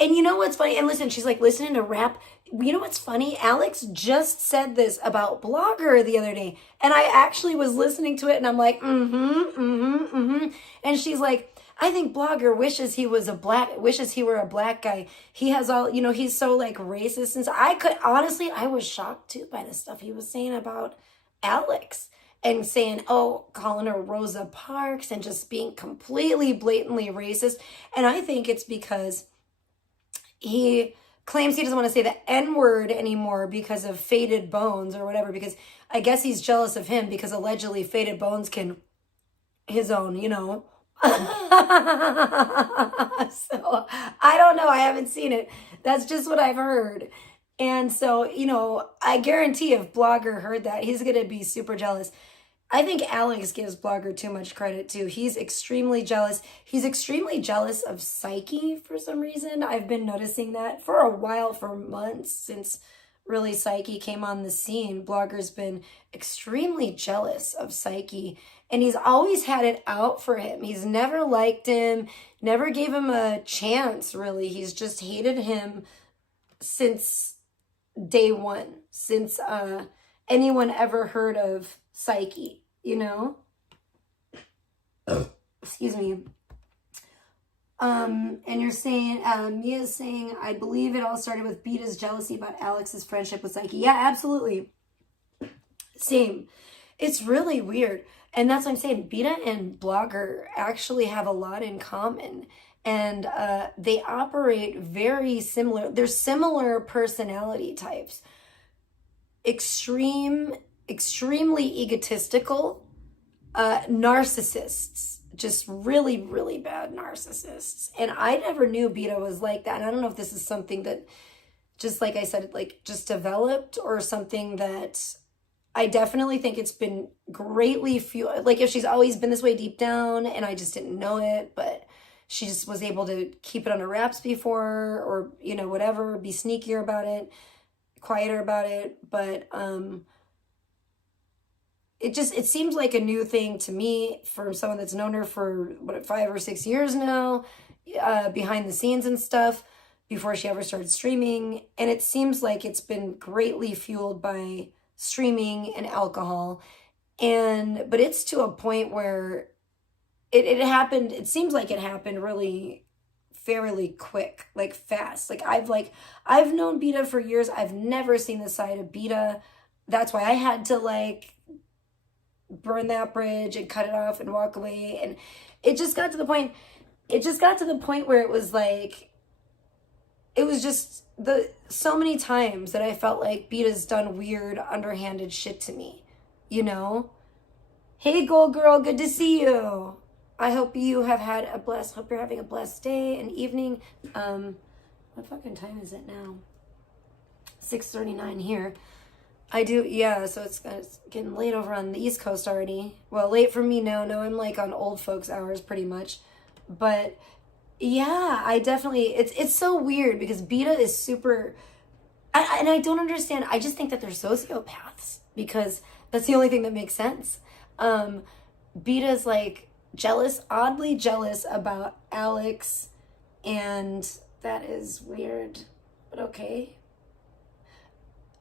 And you know what's funny? And listen, she's like listening to rap. You know what's funny? Alex just said this about Blogger the other day. And I actually was listening to it and I'm like, And she's like, I think Blogger wishes he were a black guy. He has all, you know, he's so like racist. And so I was shocked too by the stuff he was saying about Alex. And saying, calling her Rosa Parks and just being completely blatantly racist. And I think it's because he claims he doesn't want to say the N-word anymore because of Faded Bones or whatever, because I guess he's jealous of him because allegedly Faded Bones can his own, you know. So I don't know. I haven't seen it. That's just what I've heard. And so, you know, I guarantee if Blogger heard that, he's going to be super jealous. I think Alex gives Blogger too much credit too. He's extremely jealous. He's extremely jealous of Psyche for some reason. I've been noticing that for a while, for months, since really Psyche came on the scene. Blogger's been extremely jealous of Psyche. And he's always had it out for him. He's never liked him, never gave him a chance, really. He's just hated him since day one, since anyone ever heard of Psyche, you know? Excuse me. And you're saying, Mia's saying, I believe it all started with Beeta's jealousy about Alex's friendship with Psyche. Yeah, absolutely. Same. It's really weird. And that's what I'm saying. Beeta and Blogger actually have a lot in common. And they operate very similar. They're similar personality types. Extremely egotistical narcissists. Just really, really bad narcissists. And I never knew Beeta was like that. And I don't know if this is something that, just like I said, like just developed or something that I definitely think it's been greatly fueled. Like if she's always been this way deep down and I just didn't know it, but she just was able to keep it under wraps before, or, you know, whatever, be sneakier about it, quieter about it. But it seems like a new thing to me for someone that's known her for 5 or 6 years now, behind the scenes and stuff, before she ever started streaming. And it seems like it's been greatly fueled by streaming and alcohol. but it's to a point where it happened. It seems like it happened really fairly quick, like fast. I've known Beeta for years. I've never seen the side of Beeta. That's why I had to like burn that bridge and cut it off and walk away. And it just got to the point. It just got to the point where it was like, it was just so many times that I felt like Beeta's done weird, underhanded shit to me, you know? Hey, Gold Girl, good to see you. I hope you have had hope you're having a blessed day and evening. What fucking time is it now? 6:39 here. So it's getting late over on the East Coast already. Well, late for me now. No, I'm like on old folks hours pretty much. But yeah, I definitely, it's so weird because Beeta is super, and I don't understand. I just think that they're sociopaths because that's the only thing that makes sense. Beeta's like jealous, oddly jealous about Alex, and that is weird, but okay.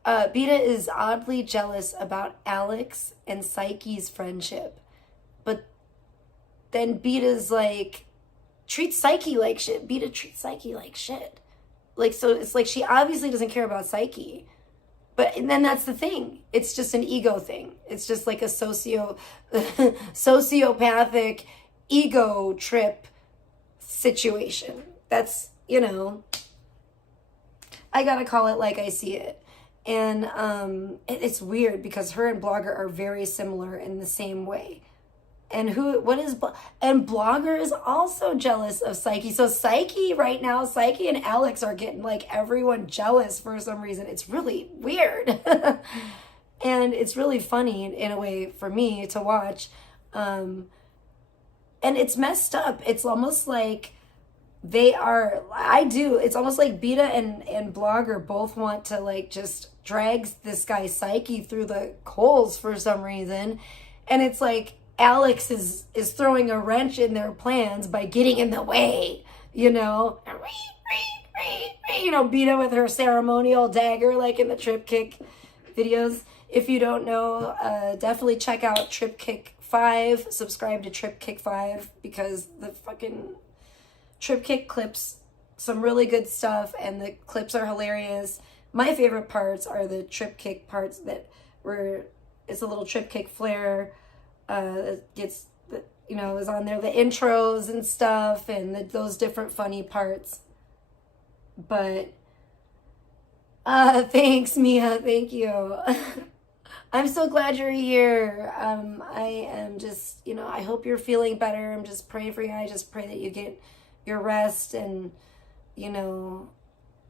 Beeta is oddly jealous about Alex and Psyche's friendship, but then Beeta's like, treats Psyche like shit. Beeta treats Psyche like shit. Like, so it's like she obviously doesn't care about Psyche. And then that's the thing. It's just an ego thing. It's just like a sociopathic ego trip situation. That's, I gotta call it like I see it. And it's weird because her and Blogger are very similar in the same way. And Blogger is also jealous of Psyche. So Psyche right now, Psyche and Alex are getting like everyone jealous for some reason. It's really weird. And it's really funny in a way for me to watch. And it's messed up. It's almost like it's almost like Beeta and Blogger both want to like just drag this guy Psyche through the coals for some reason. And it's like, Alex is throwing a wrench in their plans by getting in the way, Beeta with her ceremonial dagger, like in the Trip Kick videos. If you don't know, definitely check out Trip Kick 5. Subscribe to Trip Kick 5 because the fucking Trip Kick clips some really good stuff, and the clips are hilarious. My favorite parts are the Trip Kick parts it's a little Trip Kick flair. Is on there, the intros and stuff, and those different funny parts. But thanks, Mia. Thank you. I'm so glad you're here. I am just, I hope you're feeling better. I'm just praying for you. I just pray that you get your rest, and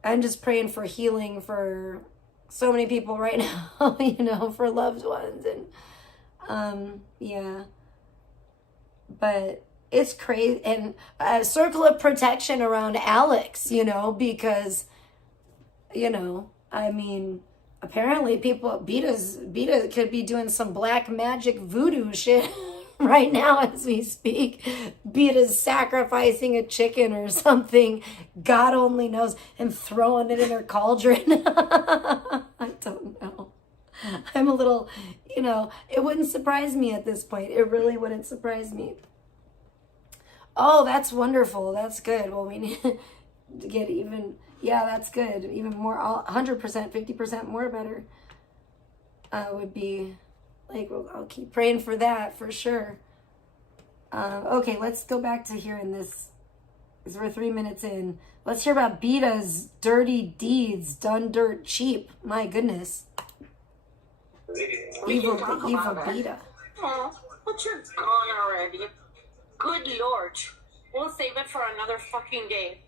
I'm just praying for healing for so many people right now, for loved ones, and yeah, but it's crazy. And a circle of protection around Alex, because, I mean, apparently Beeta could be doing some black magic voodoo shit right now as we speak. Beeta's sacrificing a chicken or something, God only knows, and throwing it in her cauldron. I don't know. I'm a little, it wouldn't surprise me at this point. It really wouldn't surprise me. Oh, that's wonderful. That's good. Well, we need to get that's good. Even more, 100%, 50% more better would be, like, I'll keep praying for that for sure. Okay, let's go back to hearing this. Because we're 3 minutes in. Let's hear about Beeta's dirty deeds done dirt cheap. My goodness. Evil Beeta. Oh, but you're gone already. Good Lord. We'll save it for another fucking day.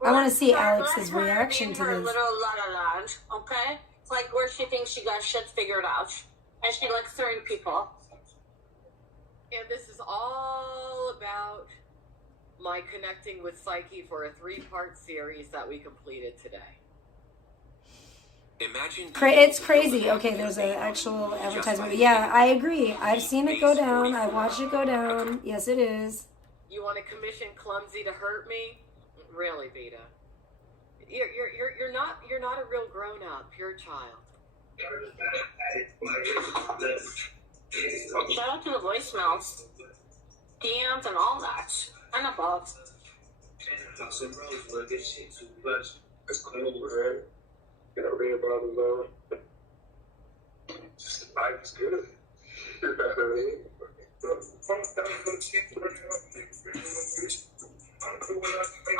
I want to see Alex's reaction to her this. little la la land, okay? It's like where she thinks she got shit figured out. And she likes throwing people. And this is all about my connecting with Psyche for a 3-part series that we completed today. Imagine It's crazy. Okay, there's an actual advertisement. Yeah, I agree. I've seen it go down. I watched it go down. Yes, it is. You want to commission Clumsy to hurt me? Really, Beeta? You're not a real grown up. You're a child. Shout out to the voicemails, DMs, and all that. And above. It's cool, right? You know, read about it, just life is good. You know what I mean?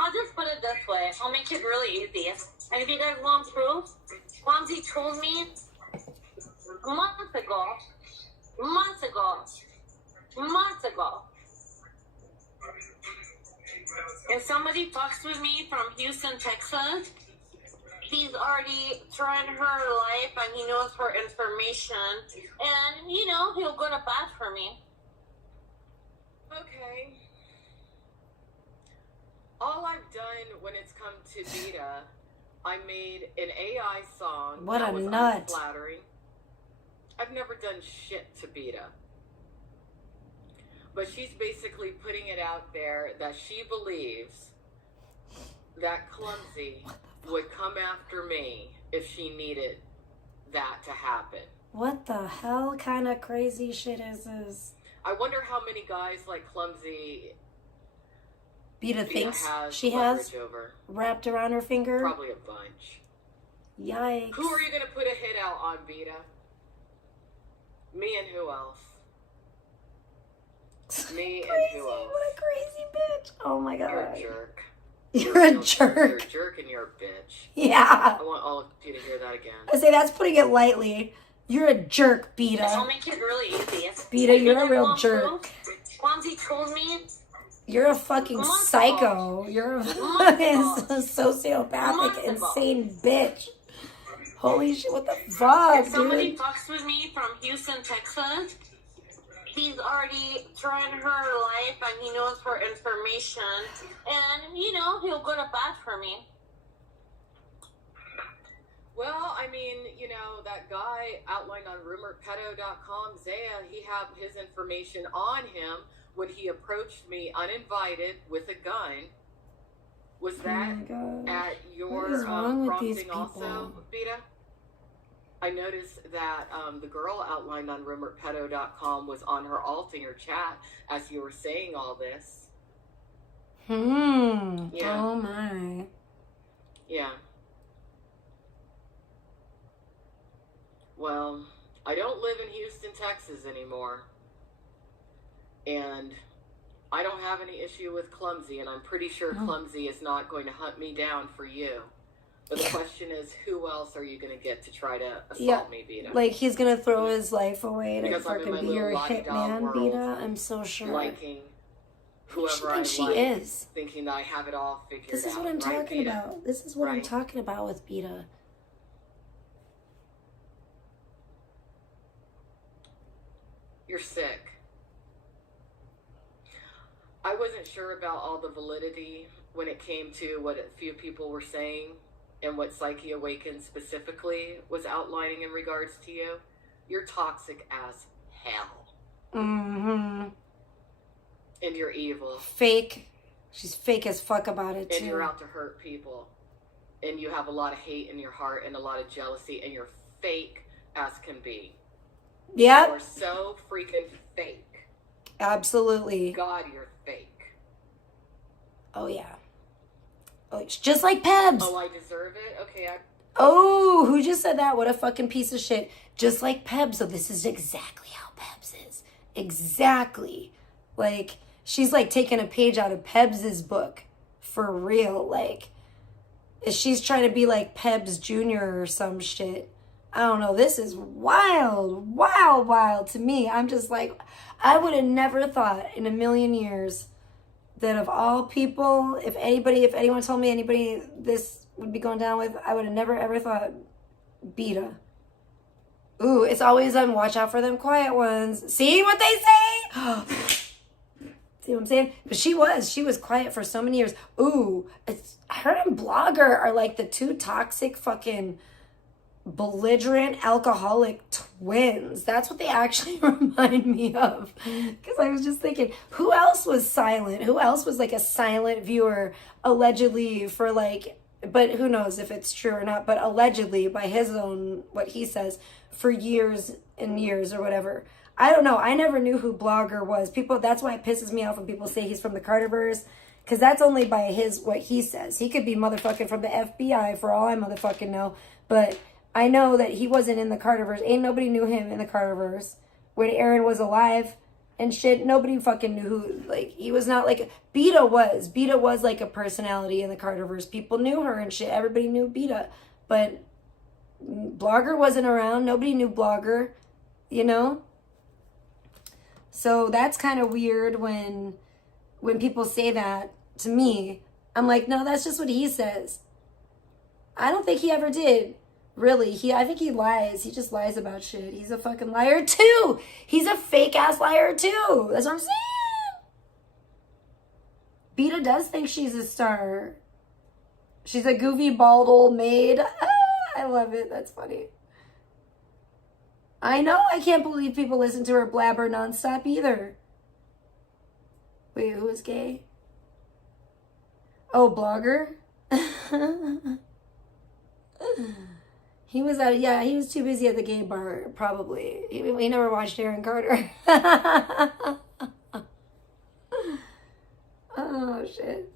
I'll just put it this way. I'll make it really easy. And if you guys want proof, Clumsy told me months ago. If somebody talks with me from Houston, Texas, he's already tried her life and he knows her information. And, you know, he'll go to bat for me. Okay. All I've done when it's come to Beeta, I made an AI song What that a was nut. unflattering. I've never done shit to Beeta. But she's basically putting it out there that she believes that Clumsy would come after me if she needed that to happen. What the hell kind of crazy shit is this? I wonder how many guys like Clumsy Beeta Beeta thinks has she leverage has over. wrapped around her finger. Probably a bunch. Yikes. Who are you going to put a hit out on, Beeta? Me and who else? Me and Crazy, who else? what a crazy bitch. Oh my god. You're a jerk. You're a real jerk. You're a jerk. jerk and you're a bitch. Yeah. I want all of you to hear that again. I say that's putting it lightly. You're a jerk, I'll Beeta. make it really easy. Beeta, If you you're a guys real want jerk. proof, Clumsy told me You're a fucking psycho. You're a fucking sociopathic, insane bitch. Holy shit, what the fuck, if somebody dude? talks with me from Houston, Texas, he's already tried her life and he knows her information. And, you know, he'll go to bat for me. Well, I mean, you know, that guy outlined on rumorpedo.com, Zaya, he had his information on him when he approached me uninvited with a gun. Was that Oh my god. at your What is wrong with these prompting also, people? Beeta? I noticed that the girl outlined on rumorpedo.com was on her alt in your chat as you were saying all this. Yeah. Oh my. Yeah. Well, I don't live in Houston, Texas anymore. And I don't have any issue with Clumsy, and I'm pretty sure Clumsy is not going to hunt me down for you. But the question is, who else are you going to get to try to assault me, Beeta? Like he's gonna throw his life away to Because I'm in fucking my be little your la-di-da hitman, world, Beeta. I'm so sure. Liking Who whoever she I thinks she like, is. thinking that I have it all figured out. This is what I'm right, talking Beeta? about. This is what I'm Right. talking about with Beeta. You're sick. I wasn't sure about all the validity when it came to what a few people were saying and what Psyche Awakened specifically was outlining in regards to you. You're toxic as hell. Mm-hmm. And you're evil. Fake. She's fake as fuck about it And you're too. out to hurt people. And you have a lot of hate in your heart and a lot of jealousy, and you're fake as can be. Yep. You're so freaking fake. Absolutely. God, you're fake. Oh yeah. Oh, it's just like Pebs. Oh, I deserve it? Okay, Oh, who just said that? What a fucking piece of shit. Just like Pebs. So this is exactly how Pebs is. Exactly. Like, she's like taking a page out of Pebs's book. For real. Like, she's trying to be like Pebs Jr. or some shit. I don't know. This is wild. Wild to me. I'm just like, I would have never thought in a million years that of all people, if anyone told me anybody this would be going down with, I would have never ever thought Beeta. Ooh, it's always on watch out for them quiet ones. See what they say? See what I'm saying? But she was quiet for so many years. Ooh, it's her and Blogger are like the two toxic fucking belligerent alcoholic twins. That's what they actually remind me of. Because I was just thinking, who else was silent? Who else was like a silent viewer allegedly for like, but who knows if it's true or not, but allegedly by his own, what he says, for years and years or whatever. I don't know. I never knew who Blogger was. People, that's why it pisses me off when people say he's from the Carterverse. Because that's only by what he says. He could be motherfucking from the FBI for all I motherfucking know. But I know that he wasn't in the Carterverse. Ain't nobody knew him in the Carterverse. When Aaron was alive and shit, nobody fucking knew who, like, he was not like, Beeta was like a personality in the Carterverse. People knew her and shit. Everybody knew Beeta. But Blogger wasn't around. Nobody knew Blogger, you know? So that's kind of weird when people say that to me. I'm like, no, that's just what he says. I don't think he ever did. Really, I think he lies. He just lies about shit. He's a fucking liar too. He's a fake ass liar too. That's what I'm saying. Beeta does think she's a star. She's a goofy, bald old maid. I love it. That's funny. I know. I can't believe people listen to her blabber nonstop either. Wait, who is gay? Oh, Blogger? He was he was too busy at the gay bar, probably. He never watched Aaron Carter. Oh, shit.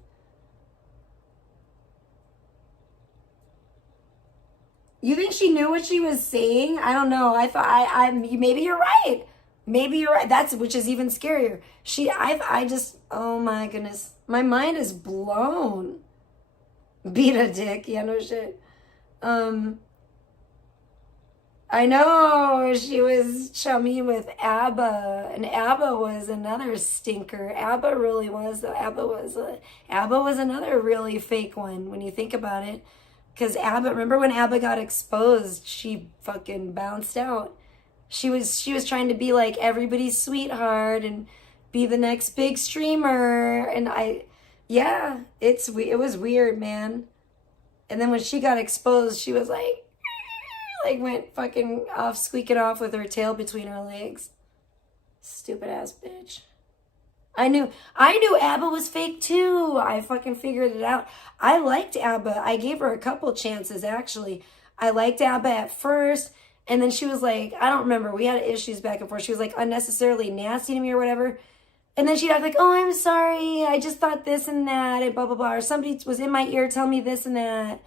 You think she knew what she was saying? I don't know. I thought, maybe you're right. Maybe you're right. Which is even scarier. Oh my goodness. My mind is blown. Beat a dick. Yeah, no shit. I know she was chummy with ABBA, and ABBA was another stinker. ABBA really was, though. ABBA was another really fake one when you think about it. Because remember when ABBA got exposed, she fucking bounced out. She was trying to be like everybody's sweetheart and be the next big streamer. And it was weird, man. And then when she got exposed, she was like went fucking off, squeaking off with her tail between her legs. Stupid ass bitch. I knew ABBA was fake too. I fucking figured it out. I liked ABBA. I gave her a couple chances, actually. I liked ABBA at first, and then she was like, I don't remember. We had issues back and forth. She was like unnecessarily nasty to me or whatever. And then she'd act like, oh, I'm sorry. I just thought this and that and blah, blah, blah. Or somebody was in my ear telling me this and that.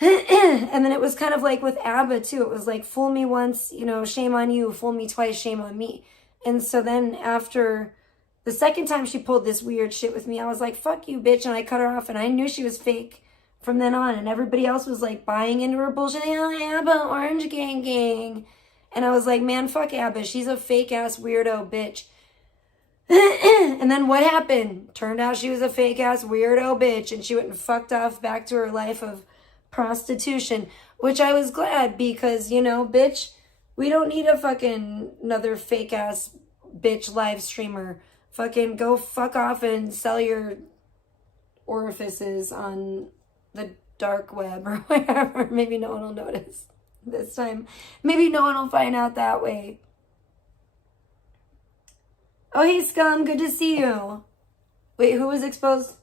And then it was kind of like with ABBA too. It was like, fool me once, shame on you. Fool me twice, shame on me. And so then after the second time she pulled this weird shit with me, I was like, fuck you, bitch. And I cut her off, and I knew she was fake from then on. And everybody else was like buying into her bullshit. Oh, ABBA, Orange Gang. And I was like, man, fuck ABBA. She's a fake ass weirdo bitch. And then what happened? Turned out she was a fake ass weirdo bitch, and she went and fucked off back to her life of prostitution, which I was glad because, bitch, we don't need a fucking another fake ass bitch live streamer. Fucking go fuck off and sell your orifices on the dark web or wherever. Maybe no one will notice this time. Maybe no one will find out that way. Oh, hey, Scum. Good to see you. Wait, who was exposed?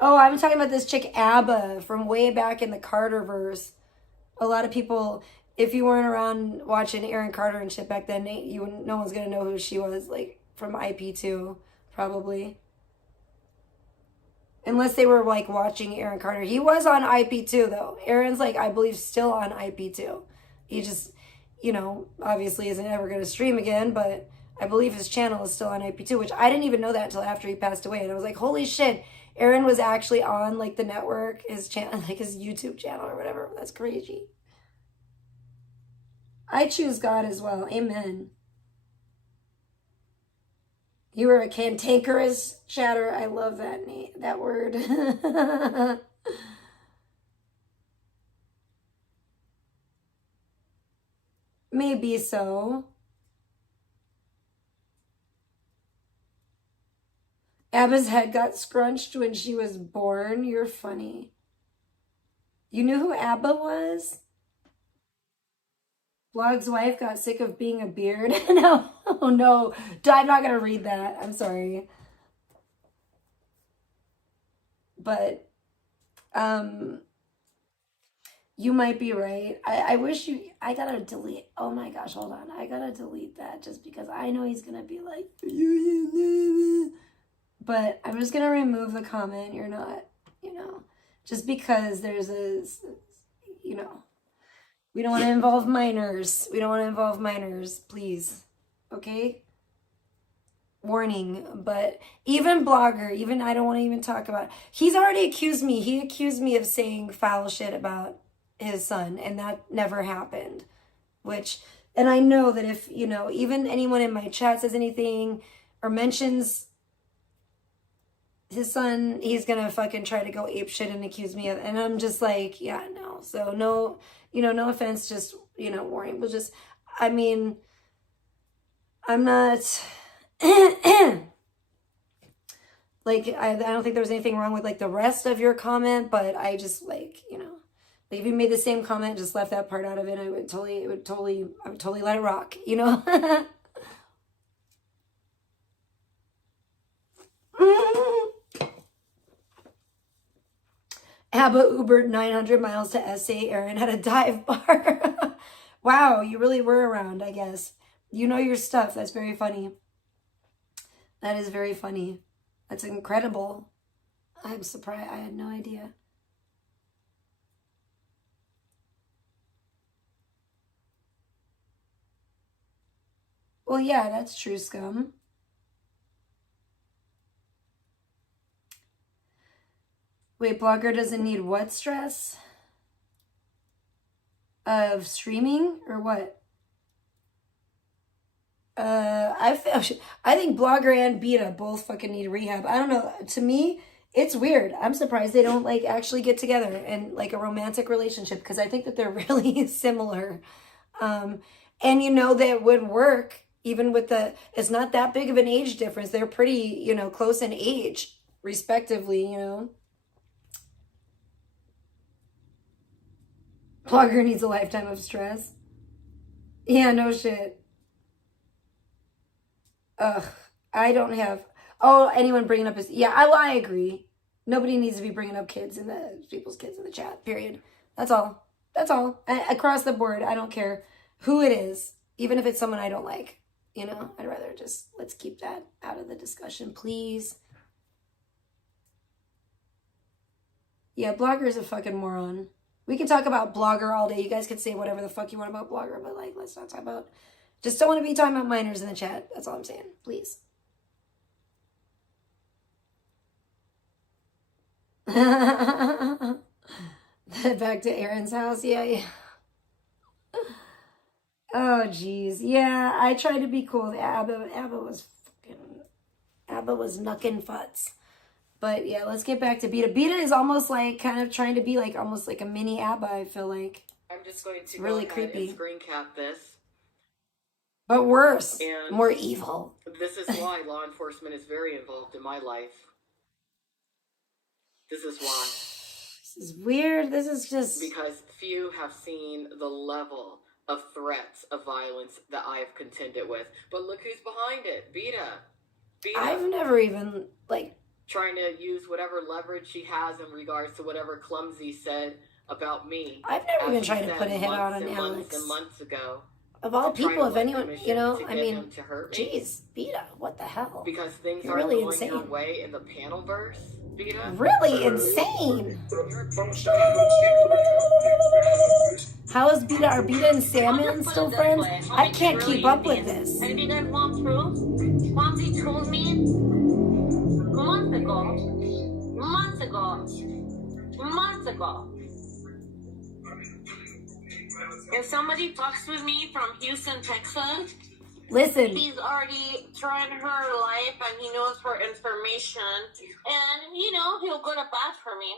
Oh, I'm talking about this chick ABBA from way back in the Carterverse. A lot of people, if you weren't around watching Aaron Carter and shit back then, no one's going to know who she was, like, from IP2, probably. Unless they were, like, watching Aaron Carter. He was on IP2, though. Aaron's, like, I believe, still on IP2. He just, obviously isn't ever going to stream again, but I believe his channel is still on IP2, which I didn't even know that until after he passed away. And I was like, holy shit. Aaron was actually on, like, the network, his channel, like, his YouTube channel or whatever. That's crazy. I choose God as well. Amen. You were a cantankerous chatter. I love that word. Maybe so. ABBA's head got scrunched when she was born. You're funny. You knew who ABBA was? Blog's wife got sick of being a beard. No, oh no. I'm not going to read that. I'm sorry. But, You might be right. I wish you, I gotta delete, oh my gosh, hold on. I gotta delete that just because I know he's gonna be like, but I'm just gonna remove the comment. You're not, just because there's we don't want to involve minors. We don't want to involve minors, please. Okay? Warning. But even Blogger, even I don't want to even talk about it. He's already accused me. He accused me of saying foul shit about his son, and that never happened. And I know that if, even anyone in my chat says anything or mentions his son, he's gonna fucking try to go ape shit and accuse me of, and I'm just like, yeah, no. So no, no offense, just, warning. We'll just, I mean, I'm not, like, I don't think there was anything wrong with, like, the rest of your comment, but I just, like, like, if you made the same comment, just left that part out of it, I would totally let it rock, Abba Ubered 900 miles to SA. Aaron had a dive bar. Wow, you really were around, I guess. You know your stuff. That's very funny. That is very funny. That's incredible. I'm surprised. I had no idea. Well, yeah, that's true, scum. Wait, Blogger doesn't need what stress? Of streaming or what? I think Blogger and Beeta both fucking need rehab. I don't know. To me, it's weird. I'm surprised they don't like actually get together in like a romantic relationship, because I think that they're really similar. And that would work even with it's not that big of an age difference. They're pretty, close in age, respectively, Blogger needs a lifetime of stress. Yeah, no shit. Ugh, I don't have. Oh, anyone bringing up his? Yeah, I agree. Nobody needs to be bringing up people's kids in the chat. Period. That's all. That's all. Across the board, I don't care who it is, even if it's someone I don't like. I'd rather just let's keep that out of the discussion, please. Yeah, Blogger's a fucking moron. We can talk about Blogger all day. You guys can say whatever the fuck you want about Blogger, but like, let's not talk about. Just don't want to be talking about minors in the chat. That's all I'm saying. Please. Back to Aaron's house. Yeah. Oh, geez. Yeah, I tried to be cool. Abba was knucking futs. But yeah, let's get back to Beeta. Beeta is almost like kind of trying to be like almost like a mini Abba, I feel like. I'm just going to really go ahead creepy. And screen cap this. But worse. And more evil. This is why law enforcement is very involved in my life. This is why. This is weird. This is just... Because few have seen the level of threats of violence that I have contended with. But look who's behind it. Beeta. I've never even, like... Trying to use whatever leverage she has in regards to whatever Clumsy said about me. I've never even tried to put a hit out on Alex. Months ago. Of all people, if anyone, I mean, geez, Beeta, what the hell? Because things You're are really going insane. Your way in the panel verse, Beeta. Really insane. How is Beeta? Are Beeta and Salmon still friends? I can't keep up with this. And you guys want proof? Clumsy told me months ago. If somebody talks with me from Houston, Texas, listen, he's already tried her life and he knows her information, and he'll go to bat for me.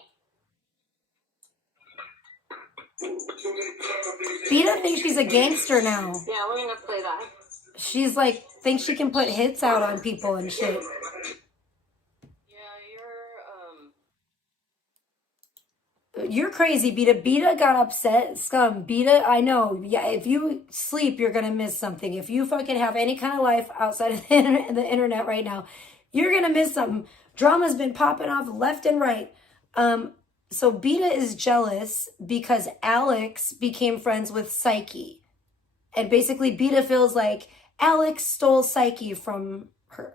Beeta thinks she's a gangster now. Yeah, we're gonna play that. She's like, thinks she can put hits out on people and shit. You're crazy, Beeta. Beeta got upset. Scum. Beeta, I know. Yeah, if you sleep, you're going to miss something. If you fucking have any kind of life outside of the internet right now, you're going to miss something. Drama's been popping off left and right. so Beeta is jealous because Alex became friends with Psyche. And basically Beeta feels like Alex stole Psyche from her,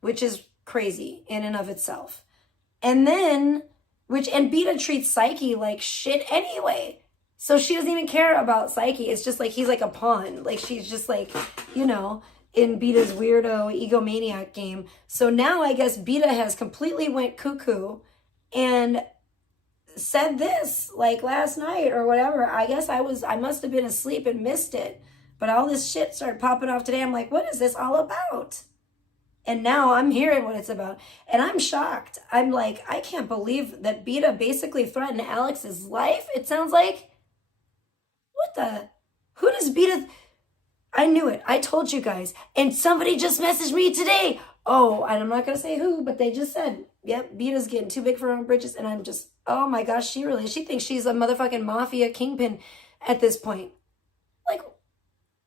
which is crazy in and of itself. And then, and Beeta treats Psyche like shit anyway. So she doesn't even care about Psyche. It's just like he's like a pawn. Like she's just like, you know, in Beeta's weirdo egomaniac game. So now I guess Beeta has completely went cuckoo and said this like last night or whatever. I guess I must have been asleep and missed it. But all this shit started popping off today. I'm like, what is this all about? And now I'm hearing what it's about. And I'm shocked. I'm like, I can't believe that Beeta basically threatened Alex's life. It sounds like, who does Beeta? I knew it. I told you guys. And somebody just messaged me today. Oh, and I'm not going to say who, but they just said, yep, Beeta's getting too big for her own britches. And I'm just, oh my gosh, she thinks she's a motherfucking mafia kingpin at this point. Like,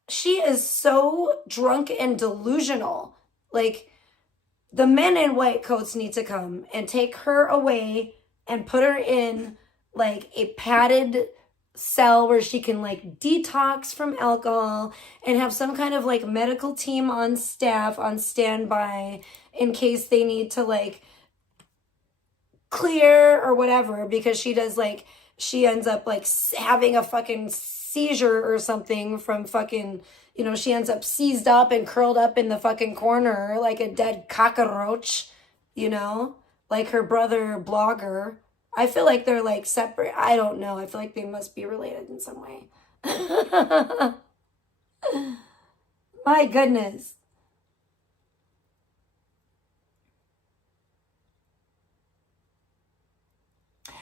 she is so drunk and delusional. Like, the men in white coats need to come and take her away and put her in like a padded cell where she can like detox from alcohol and have some kind of like medical team on staff on standby in case they need to like clear or whatever, because she ends up like having a fucking seizure or something from fucking, you know, she ends up seized up and curled up in the fucking corner like a dead cockroach, you know, like her brother blogger. I feel like they're like separate. I don't know. I feel like they must be related in some way. My goodness.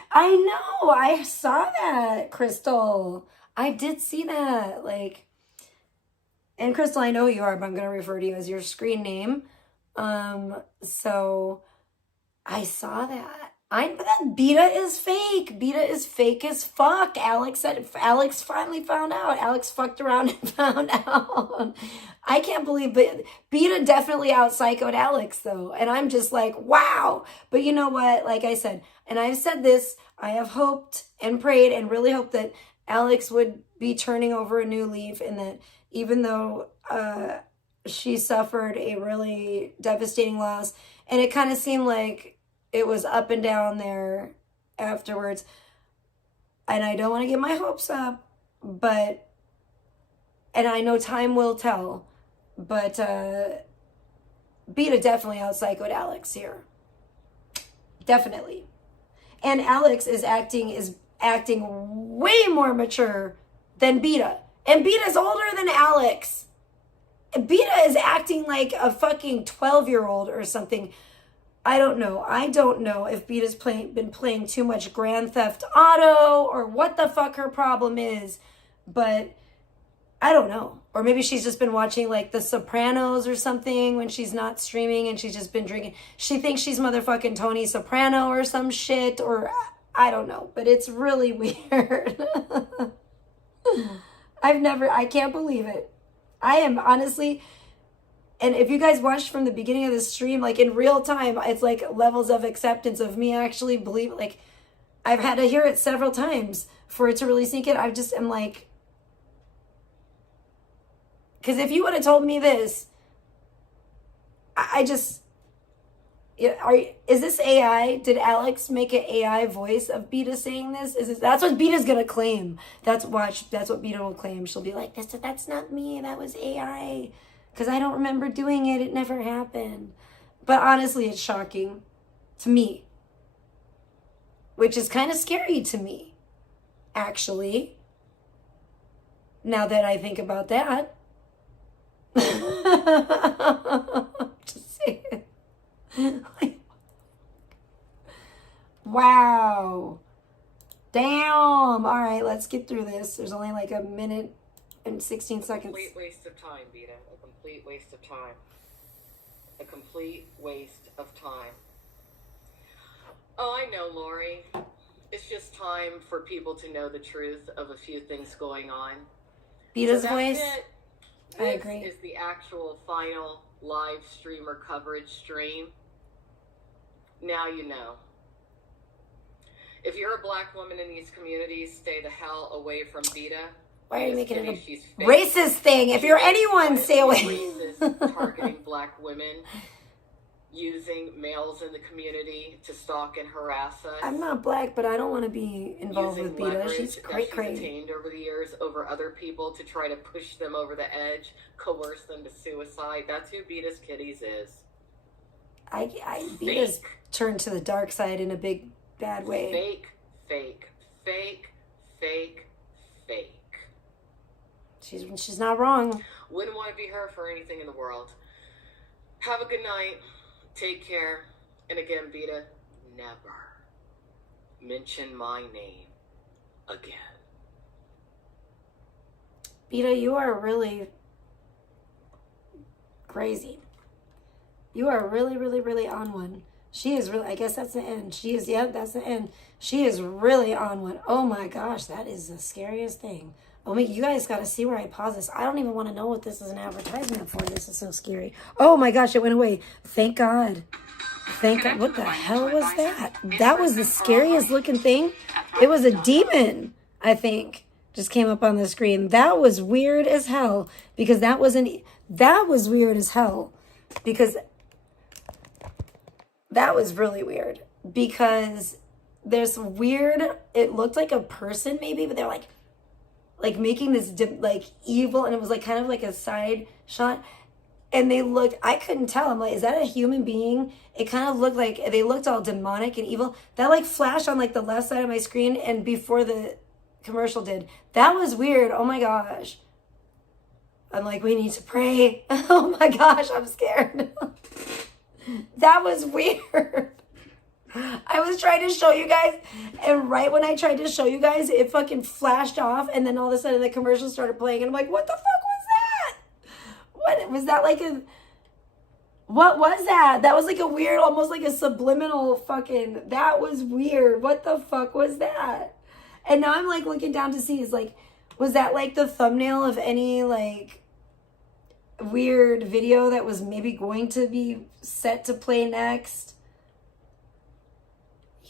I know. I saw that, Crystal. I did see that. Like, and Crystal, I know who you are, but I'm going to refer to you as your screen name. So I saw that. That Beeta is fake. Beeta is fake as fuck. Alex finally found out. Alex fucked around and found out. I can't believe it. Beeta definitely out-psychoed Alex, though. And I'm just like, wow. But you know what? Like I said, and I've said this, I have hoped and prayed and really hoped that Alex would be turning over a new leaf, and that even though she suffered a really devastating loss, and it kind of seemed like it was up and down there afterwards, and I don't want to get my hopes up, but, and I know time will tell, but Beeta definitely out-psychoed Alex here. Definitely. And Alex is acting way more mature than Beeta. And Beeta's older than Alex. Beeta is acting like a fucking 12-year-old or something. I don't know. I don't know if Beeta's been playing too much Grand Theft Auto or what the fuck her problem is. But I don't know. Or maybe she's just been watching like The Sopranos or something when she's not streaming, and she's just been drinking. She thinks she's motherfucking Tony Soprano or some shit, or I don't know. But it's really weird. I can't believe it. I am honestly, and if you guys watched from the beginning of the stream, like in real time, it's like levels of acceptance of me actually believe, like I've had to hear it several times for it to really sink in. I just am like, because if you would have told me this, I just, is this AI? Did Alex make an AI voice of Beeta saying this? That's what Beeta's gonna claim. That's what Beeta will claim. She'll be like, that's not me. That was AI. Because I don't remember doing it. It never happened. But honestly, it's shocking to me, which is kind of scary to me, actually. Now that I think about that. Just saying. Wow. Damn. All right, let's get through this. There's only like a minute and 16 seconds. Complete waste of time, Beeta. A complete waste of time. A complete waste of time. Oh, I know, Lori. It's just time for people to know the truth of a few things going on. Beeta's so voice. I agree. This is the actual final live streamer coverage stream. Now you know. If you're a black woman in these communities, stay the hell away from Beeta. Why are you making it She's a racist thing? If you're anyone, stay away. Racist, targeting black women, using males in the community to stalk and harass us. I'm not black, but I don't want to be involved using with Beeta. leverage She's that crazy. she's attained over the years over other people to try to push them over the edge, coerce them to suicide. That's who Beeta's Kitties is. Beeta's turned to the dark side in a big bad way. Fake, fake, fake, fake, fake. She's not wrong. Wouldn't want to be her for anything in the world. Have a good night. Take care. And again, Beeta, never mention my name again. Beeta, you are really crazy. You are really, really, really on one. She is really, I guess that's the end. She is, yeah, that's the end. She is really on one. Oh my gosh, that is the scariest thing. Oh, you guys got to see where I pause this. I don't even want to know what this is an advertisement for. This is so scary. Oh my gosh, it went away. Thank God. Thank God. What the hell was that? That was the scariest looking thing. It was a demon, I think. Just came up on the screen. That was weird as hell. Because that was weird as hell. Because that was really weird. Because there's weird, it looked like a person maybe, but they're like making this like evil, and it was like kind of like a side shot, and they looked, I couldn't tell, I'm like, is that a human being? It kind of looked like they looked all demonic and evil. That like flashed on like the left side of my screen, and before the commercial did. That was weird. Oh my gosh. I'm like, we need to pray. Oh my gosh, I'm scared. That was weird. I was trying to show you guys, and right when I tried to show you guys, it fucking flashed off, and then all of a sudden the commercial started playing, and I'm like, what the fuck was that? What was that? What was that? That was like a weird, almost like a subliminal fucking, that was weird. What the fuck was that? And now I'm like looking down to see, is like, was that like the thumbnail of any like weird video that was maybe going to be set to play next?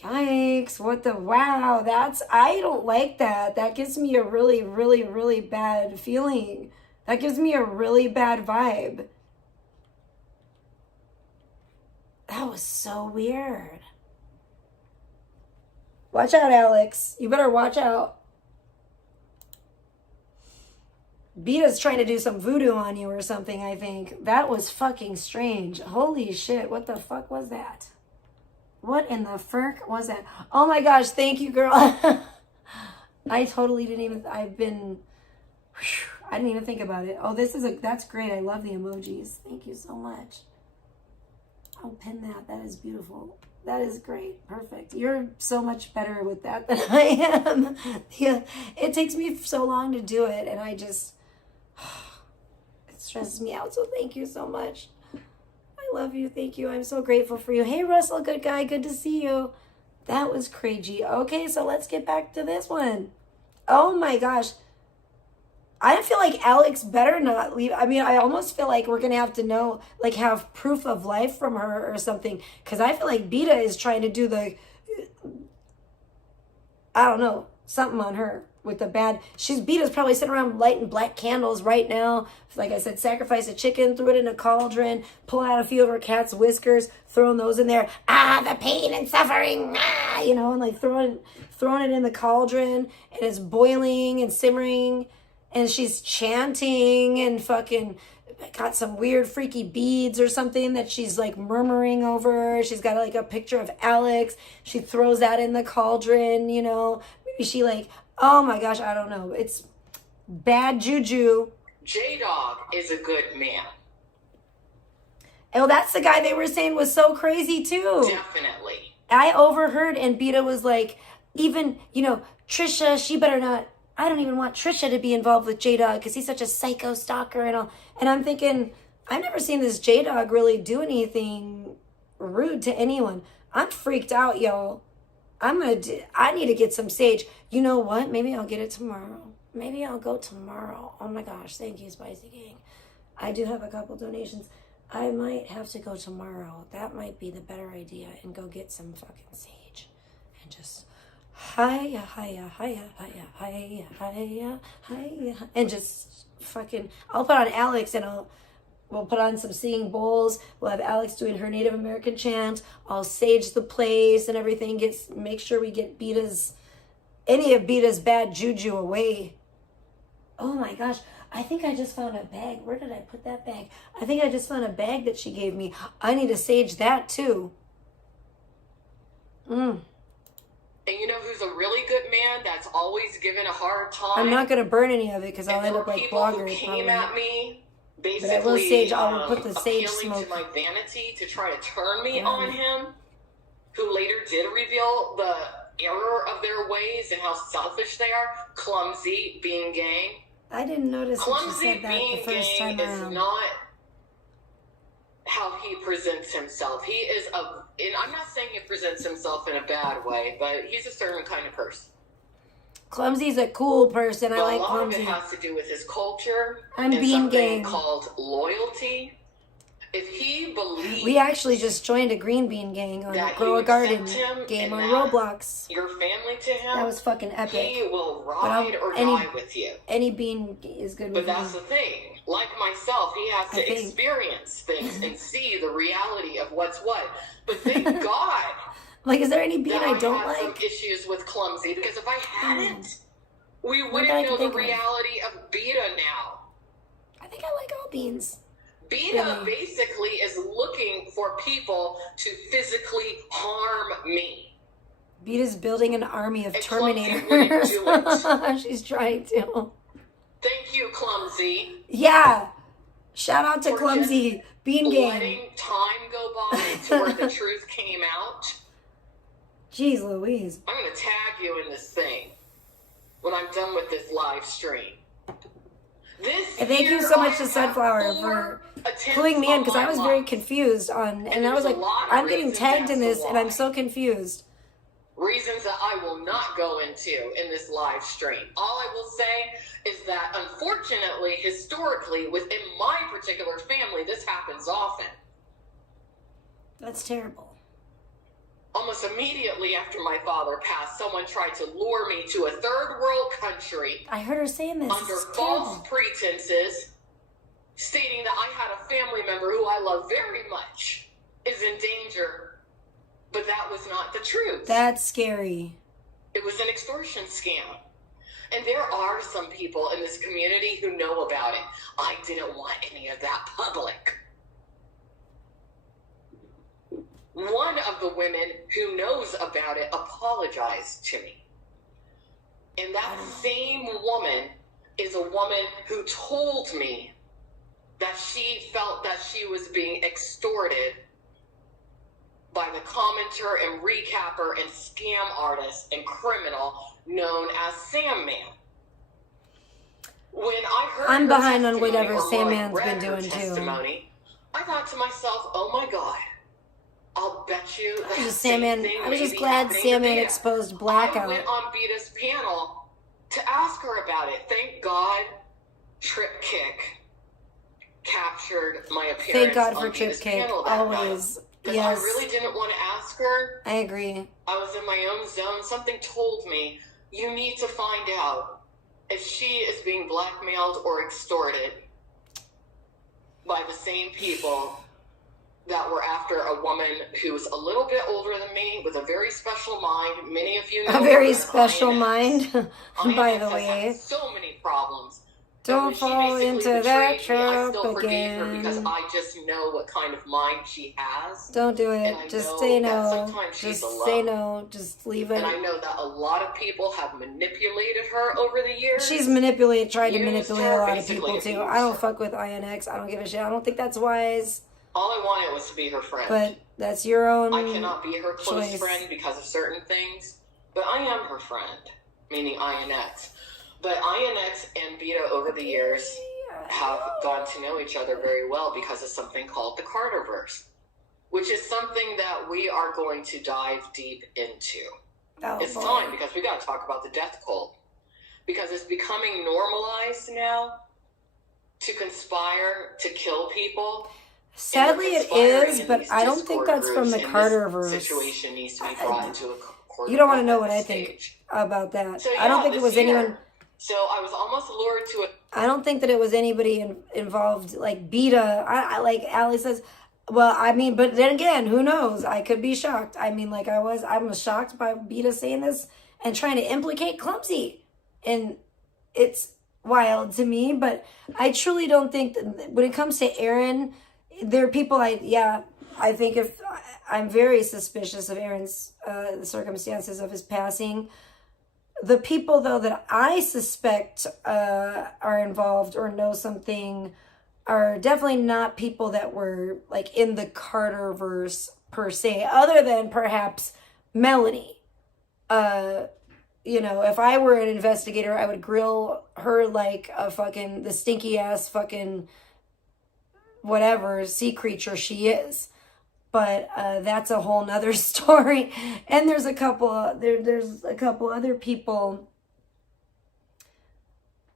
Yikes, what the, wow, I don't like that. That gives me a really, really, really bad feeling. That gives me a really bad vibe. That was so weird. Watch out, Alex. You better watch out. Beeta's trying to do some voodoo on you or something, I think. That was fucking strange. Holy shit, what the fuck was that? What in the frick was that? Oh my gosh, thank you, girl. I totally didn't even, I didn't even think about it. Oh, that's great. I love the emojis. Thank you so much. I'll pin that. That is beautiful. That is great. Perfect. You're so much better with that than I am. Yeah, it takes me so long to do it, and I just, it stresses me out. So thank you so much. Love you. Thank you. I'm so grateful for you. Hey, Russell, good guy. Good to see you. That was crazy. Okay, so let's get back to this one. Oh my gosh. I feel like Alex better not leave. I mean, I almost feel like we're going to have to know, like have proof of life from her or something. Because I feel like Beeta is trying to do the, I don't know, something on her with the bad. Beeta's probably sitting around lighting black candles right now. Like I said, sacrifice a chicken, threw it in a cauldron, pull out a few of her cat's whiskers, throwing those in there. Ah, the pain and suffering, ah, you know, and like throwing it in the cauldron, and it's boiling and simmering, and she's chanting and fucking got some weird freaky beads or something that she's like murmuring over. She's got like a picture of Alex. She throws that in the cauldron, you know. Maybe she like, oh my gosh, I don't know. It's bad juju. J-Dog is a good man. Oh, that's the guy they were saying was so crazy too. Definitely. I overheard, and Beeta was like, even, you know, Trisha, she better not, I don't even want Trisha to be involved with J-Dog because he's such a psycho stalker and all. And I'm thinking, I've never seen this J-Dog really do anything rude to anyone. I'm freaked out, y'all. I need to get some sage. You know what? Maybe I'll get it tomorrow. Maybe I'll go tomorrow. Oh my gosh. Thank you, Spicy Gang. I do have a couple donations. I might have to go tomorrow. That might be the better idea, and go get some fucking sage and just hiya, hiya, hiya, hiya, hiya, hiya, hiya, and just fucking, I'll put on Alex and we'll put on some singing bowls. We'll have Alex doing her Native American chant. I'll sage the place and everything. Make sure we get any of Beeta's bad juju away. Oh my gosh. I think I just found a bag. Where did I put that bag? I think I just found a bag that she gave me. I need to sage that too. And you know who's a really good man that's always given a hard time? I'm not going to burn any of it because I'll end up like people Blogger. who came at me, basically, but I will sage. I'll put the sage appealing smoke. to my vanity to try to turn me on him, who later did reveal the error of their ways and how selfish they are. Clumsy, being gang. I didn't notice that she Clumsy said that being the first gang time is around. not how he presents himself. He is and I'm not saying he presents himself in a bad way, but he's a certain kind of person. Clumsy's a cool person. I like a lot Clumsy. of it has to do with his culture I'm and Bean something Gang. called loyalty. If he believes We actually just joined a Green Bean Gang on that Grow you a Garden accept him game and on that Roblox. your family to him, That was fucking epic. he will But ride or die with you. Any bean is good But with that's me. the thing. Like myself, he has to I think. experience things and see the reality of what's what. But thank God Like, is there any bean that I don't had some like? issues with Clumsy, because if I hadn't, we Not wouldn't that I know can the think of. reality of Beeta now. I think I like all beans. Beeta Really? basically is looking for people to physically harm me. Beeta's building an army of And Clumsy Terminators. wouldn't do She's trying to. Thank you, Clumsy. Yeah. Shout out to For Clumsy. Bean Gang. Letting time go by to where the truth came out. Jeez Louise. I'm going to tag you in this thing when I'm done with this live stream. And thank you so much to Sunflower for pulling me in, because I was very confused and I was like, I'm getting tagged in this and I'm so confused. Reasons that I will not go into in this live stream. All I will say is that, unfortunately, historically, within my particular family, this happens often. That's terrible. Almost immediately after my father passed, someone tried to lure me to a third world country I heard her saying this. under It's false terrible. pretenses, stating that I had a family member who I love very much is in danger. But that was not the truth. That's scary. It was an extortion scam. And there are some people in this community who know about it. I didn't want any of that public. One of the women who knows about it apologized to me. And that same woman is a woman who told me that she felt that she was being extorted by the commenter and recapper and scam artist and criminal known as Sandman. When I heard I'm her behind on testimony, whatever or more like Sandman's read been her doing, too. testimony, I thought to myself, oh my God, I'll bet you that I was same Sandman. thing I was may just be glad happening to Sandman Beeta. exposed I Blackout. went on Beeta's panel to ask her about it. Thank God Trip Kick captured my appearance. Thank God for on Trip Beeta's Kick. panel that night. Always. Because Yes. I really didn't want to ask her. I agree. I was in my own zone. Something told me, you need to find out if she is being blackmailed or extorted by the same people that were after a woman who's a little bit older than me with a very special mind. Many of you know A very her, special INS. mind, by INS the has way. had so many problems. Don't fall into that I trap still forgave her because again. I just know what kind of mind she has. Don't do And it. I Just know say that no. sometimes she's Just alone. say no. Just leave it. And I know that a lot of people have manipulated her over the years. She's tried to Used manipulate her, a lot of basically people too. abused I don't her. fuck with INX. I don't give a shit. I don't think that's wise. All I wanted was to be her friend. But that's your own I cannot be her close choice. friend because of certain things, but I am her friend, meaning INX. But INX and Beeta over the years have gotten to know each other very well because of something called the Carterverse, which is something that we are going to dive deep into. Oh, It's boy. time, because we got to talk about the death cult, because it's becoming normalized now to conspire to kill people. Sadly, it is, but I don't think that's from the Carterverse. Situation needs to be brought into a court. You don't want to know what I think. about that. So I don't yeah, think it this was year. anyone. So I was almost lured to it. I don't think that it was anybody involved, like Beeta. I like Alex says. Well, I mean, but then again, who knows? I could be shocked. I mean, like I was shocked by Beeta saying this and trying to implicate Clumsy, and it's wild to me. But I truly don't think that when it comes to Aaron, there are people. I think if I'm very suspicious of Aaron's the circumstances of his passing. The people, though, that I suspect are involved or know something are definitely not people that were like in the Carterverse per se, other than perhaps Melanie. If I were an investigator, I would grill her like a fucking the stinky ass fucking whatever sea creature she is. But that's a whole nother story. And there's a couple there's a couple other people.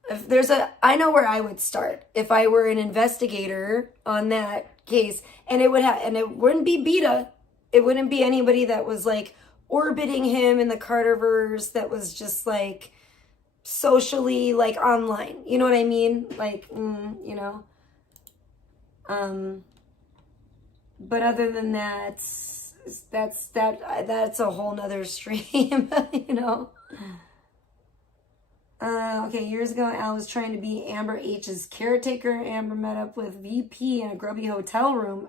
I know where I would start if I were an investigator on that case, and it wouldn't be Beeta. It wouldn't be anybody that was like orbiting him in the Carterverse, that was just like socially like online. You know what I mean? Like, but other than that, that's a whole nother stream, Okay, years ago, Al was trying to be Amber H's caretaker. Amber met up with VP in a grubby motel room,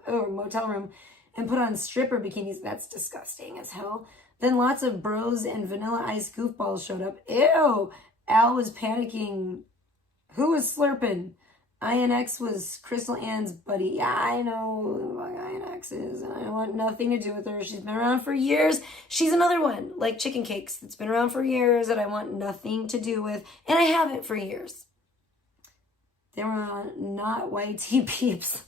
and put on stripper bikinis. That's disgusting as hell. Then lots of bros and Vanilla Ice goofballs showed up. Ew! Al was panicking. Who was slurping? INX was Crystal Ann's buddy. Yeah, I know who INX is, and I want nothing to do with her. She's been around for years. She's another one, like Chicken Cakes, that's been around for years that I want nothing to do with, and I haven't for years. They were not YT peeps.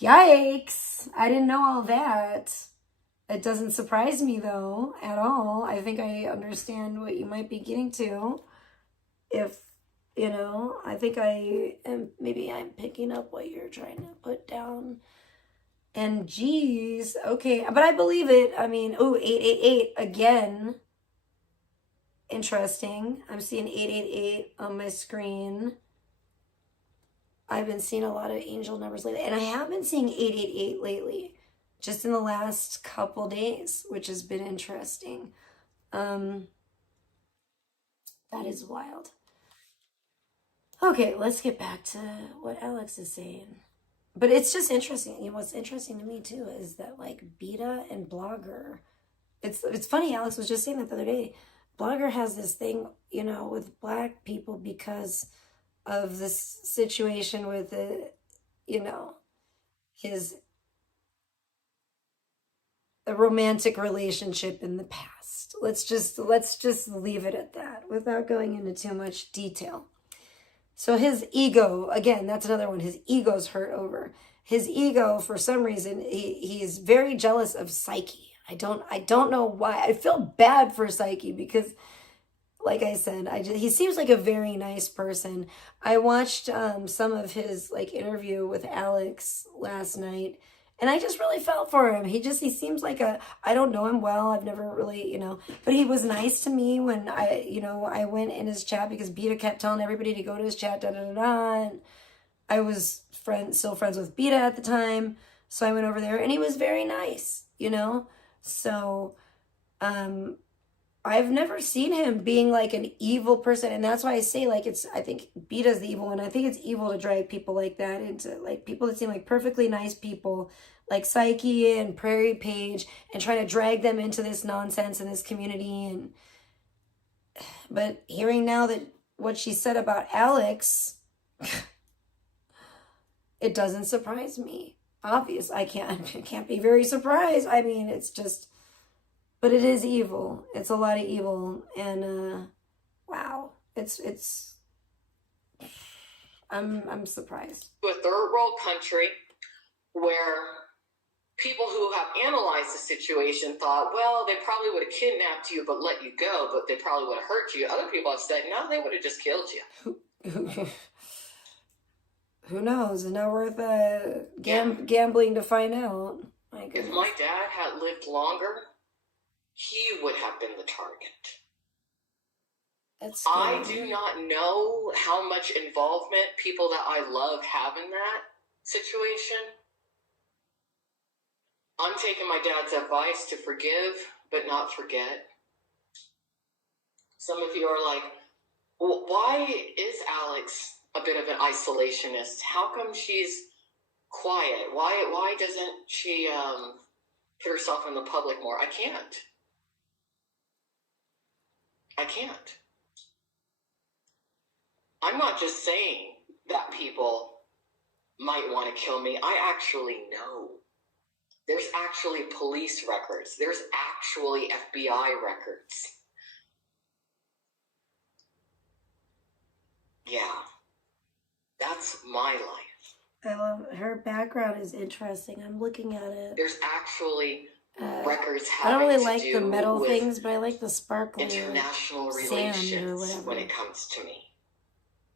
Yikes! I didn't know all that. It doesn't surprise me, though, at all. I think I understand what you might be getting to. I think maybe I'm picking up what you're trying to put down. And geez, okay, but I believe it. I mean, 888 again. Interesting. I'm seeing 888 on my screen. I've been seeing a lot of angel numbers lately, and I have been seeing 888 lately, just in the last couple days, which has been interesting. That is wild. Okay, let's get back to what Alex is saying. But it's just interesting. What's interesting to me too is that like Beeta and Blogger, it's funny. Alex was just saying that the other day. Blogger has this thing, with black people because of this situation with a romantic relationship in the past. Let's just leave it at that without going into too much detail. So his ego, again, that's another one. His ego's hurt over. His ego, for some reason, he's very jealous of Psyche. I don't know why. I feel bad for Psyche because, like I said, he seems like a very nice person. I watched some of his interview with Alex last night, and I just really felt for him. He seems like I don't know him well. I've never really, but he was nice to me when I went in his chat because Beeta kept telling everybody to go to his chat, and I was still friends with Beeta at the time. So I went over there and he was very nice, So, I've never seen him being like an evil person. And that's why I say I think Beeta's the evil one. I think it's evil to drag people like that into people that seem like perfectly nice people like Psyche and Prairie Page and trying to drag them into this nonsense in this community. But hearing now that what she said about Alex, it doesn't surprise me. Obvious. I can't be very surprised. I mean, it's just, but it is evil. It's a lot of evil. And, wow. I'm surprised. To a third world country where people who have analyzed the situation thought, well, they probably would have kidnapped you but let you go, but they probably would have hurt you. Other people have said, no, they would have just killed you. Who knows? It's not worth gambling to find out. If my dad had lived longer, he would have been the target. That's I scary. do not know how much involvement people that I love have in that situation. I'm taking my dad's advice to forgive, but not forget. Some of you are like, well, why is Alex a bit of an isolationist? How come she's quiet? Why doesn't she put herself in the public more? I can't. I'm not just saying that people might want to kill me. I actually know. There's actually police records. There's actually FBI records. Yeah. That's my life. I love her background is interesting. I'm looking at it. There's actually records I don't having really to like do the metal with things, but I like the sparkly international sand or relations whatever. when it comes to me.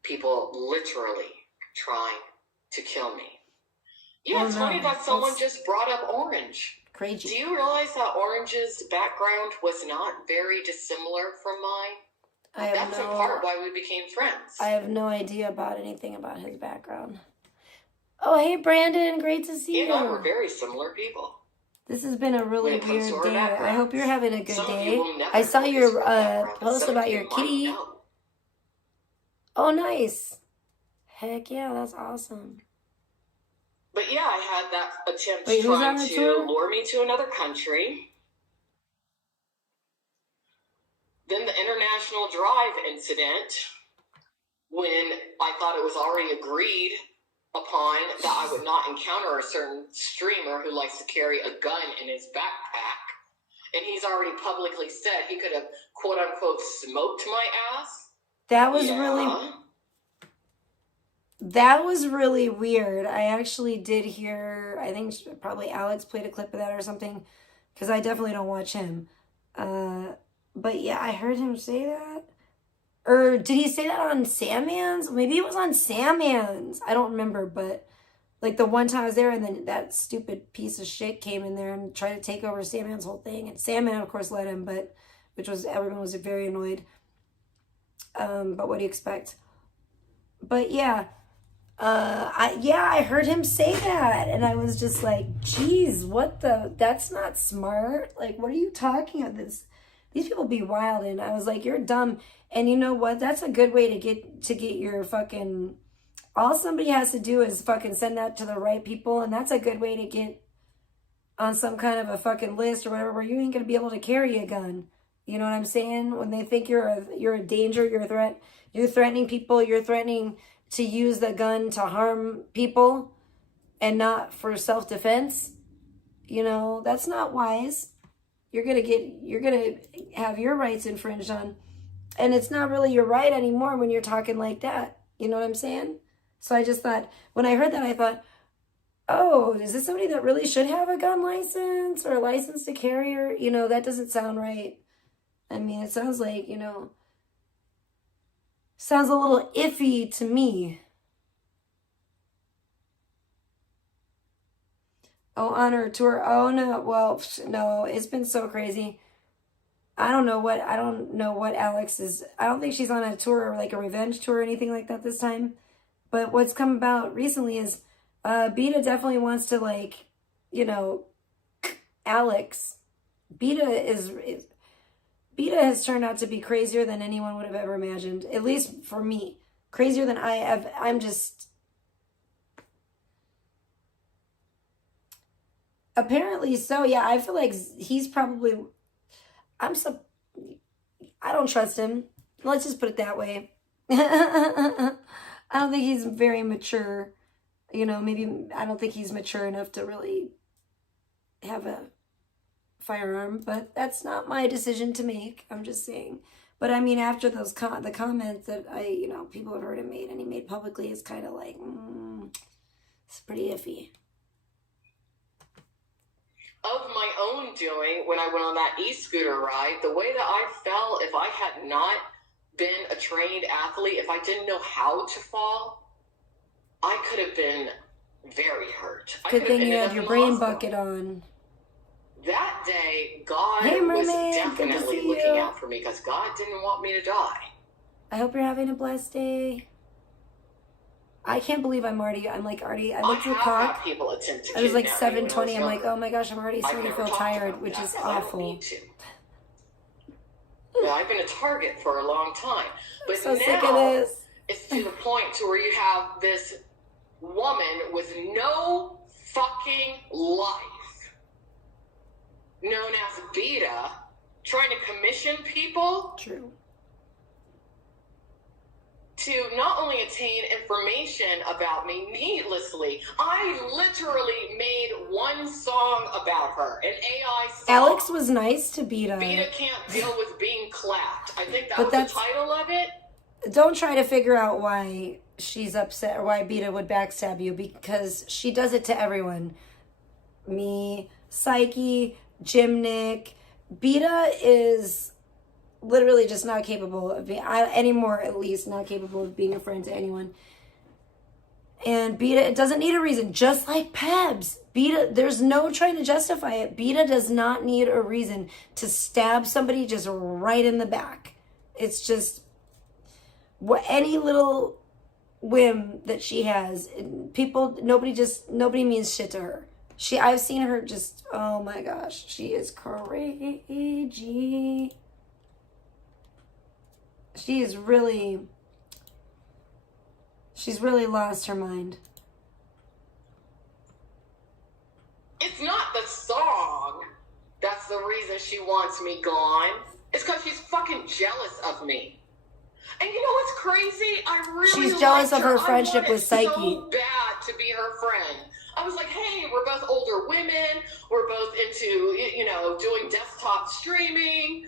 People literally trying to kill me. Yeah, it's funny that someone just brought up Orange. Crazy. Do you realize that Orange's background was not very dissimilar from mine? That's in part why we became friends. I have no idea about anything about his background. Oh, hey, Brandon. Great to see you. You and I were very similar people. This has been a really When it comes to weird our day. I backgrounds, hope you're having a good some of you day. will never I saw know your this background, but post some of about you your might kitty. know. Oh, nice. Heck yeah, that's awesome. But yeah, I had that attempt Wait, who's on trying the to tour? lure me to another country. Then the international drive incident, when I thought it was already agreed upon that I would not encounter a certain streamer who likes to carry a gun in his backpack. And he's already publicly said he could have, quote unquote, smoked my ass. That was really weird. I actually did hear, I think probably Alex played a clip of that or something, because I definitely don't watch him. But yeah, I heard him say that. Or did he say that on Sandman's? Maybe it was on Sandman's. I don't remember, but like the one time I was there and then that stupid piece of shit came in there and tried to take over Sandman's whole thing. And Sandman, of course, let him, but everyone was very annoyed. But what do you expect? But yeah. I heard him say that and I was just like, geez, that's not smart. Like, what are you talking about? These people be wild. And I was like, you're dumb. And you know what? That's a good way to get your fucking, all somebody has to do is fucking send that to the right people. And that's a good way to get on some kind of a fucking list or whatever, where you ain't going to be able to carry a gun. You know what I'm saying? When they think you're a danger, you're a threat, you're threatening people, you're threatening to use the gun to harm people and not for self-defense. You know, that's not wise. You're going to have your rights infringed on. And it's not really your right anymore when you're talking like that. You know what I'm saying? So I just thought, when I heard that, I thought, oh, is this somebody that really should have a gun license or a license to carry? Or, you know, that doesn't sound right. I mean, it sounds like, you know, sounds a little iffy to me. Oh, on her tour. Oh, no. Well, no, it's been so crazy. I don't know what Alex is. I don't think she's on a tour, like a revenge tour or anything like that this time. But what's come about recently is Beeta definitely wants to, like, you know, Alex. Beeta has turned out to be crazier than anyone would have ever imagined. At least for me. Crazier than I have. I'm just... Apparently so, yeah. I feel like he's probably... I don't trust him. Let's just put it that way. I don't think he's very mature. You know, maybe I don't think he's mature enough to really have a firearm, but that's not my decision to make. I'm just saying. But I mean, after those the comments that people have heard him made and he made publicly, is kind of like, it's pretty iffy. Of my own doing, when I went on that e-scooter ride, the way that I fell, if I had not been a trained athlete, if I didn't know how to fall, I could have been very hurt. Good thing you had your brain bucket on. that day, God Hey, was mermaid. Good to definitely see looking you. out for me because God didn't want me to die. I hope you're having a blessed day. I can't believe I'm already, I looked at the have clock. had people attempt to It was like kidnap me when I was 7:20. I'm like, younger. oh my gosh, I'm already I've starting to never feel talked tired, about which that is 'cause I don't awful. need to. Yeah, I've been a target for a long time. But So now sick of this. it's to the point to where you have this woman with no fucking life, known as Beeta, trying to commission people True. to not only attain information about me needlessly. I literally made one song about her, an AI song. Alex was nice to Beeta. Beeta can't deal with being clapped. I think that But was that's- the title of it. Don't try to figure out why she's upset or why Beeta would backstab you, because she does it to everyone. Me, Psyche, Gymnic. Beeta is literally just not capable of being, anymore at least, not capable of being a friend to anyone. And Beeta, it doesn't need a reason, just like Pebs. Beeta, there's no trying to justify it. Beeta does not need a reason to stab somebody just right in the back. It's just any little whim that she has. Nobody means shit to her. I've seen her just, oh my gosh, she is crazy. She's really lost her mind. It's not the song that's the reason she wants me gone. It's because she's fucking jealous of me. And you know what's crazy? I really She's jealous liked of her friendship I wanted with Psyche. so bad to be her friend. I was like, hey, we're both older women. We're both into, doing desktop streaming.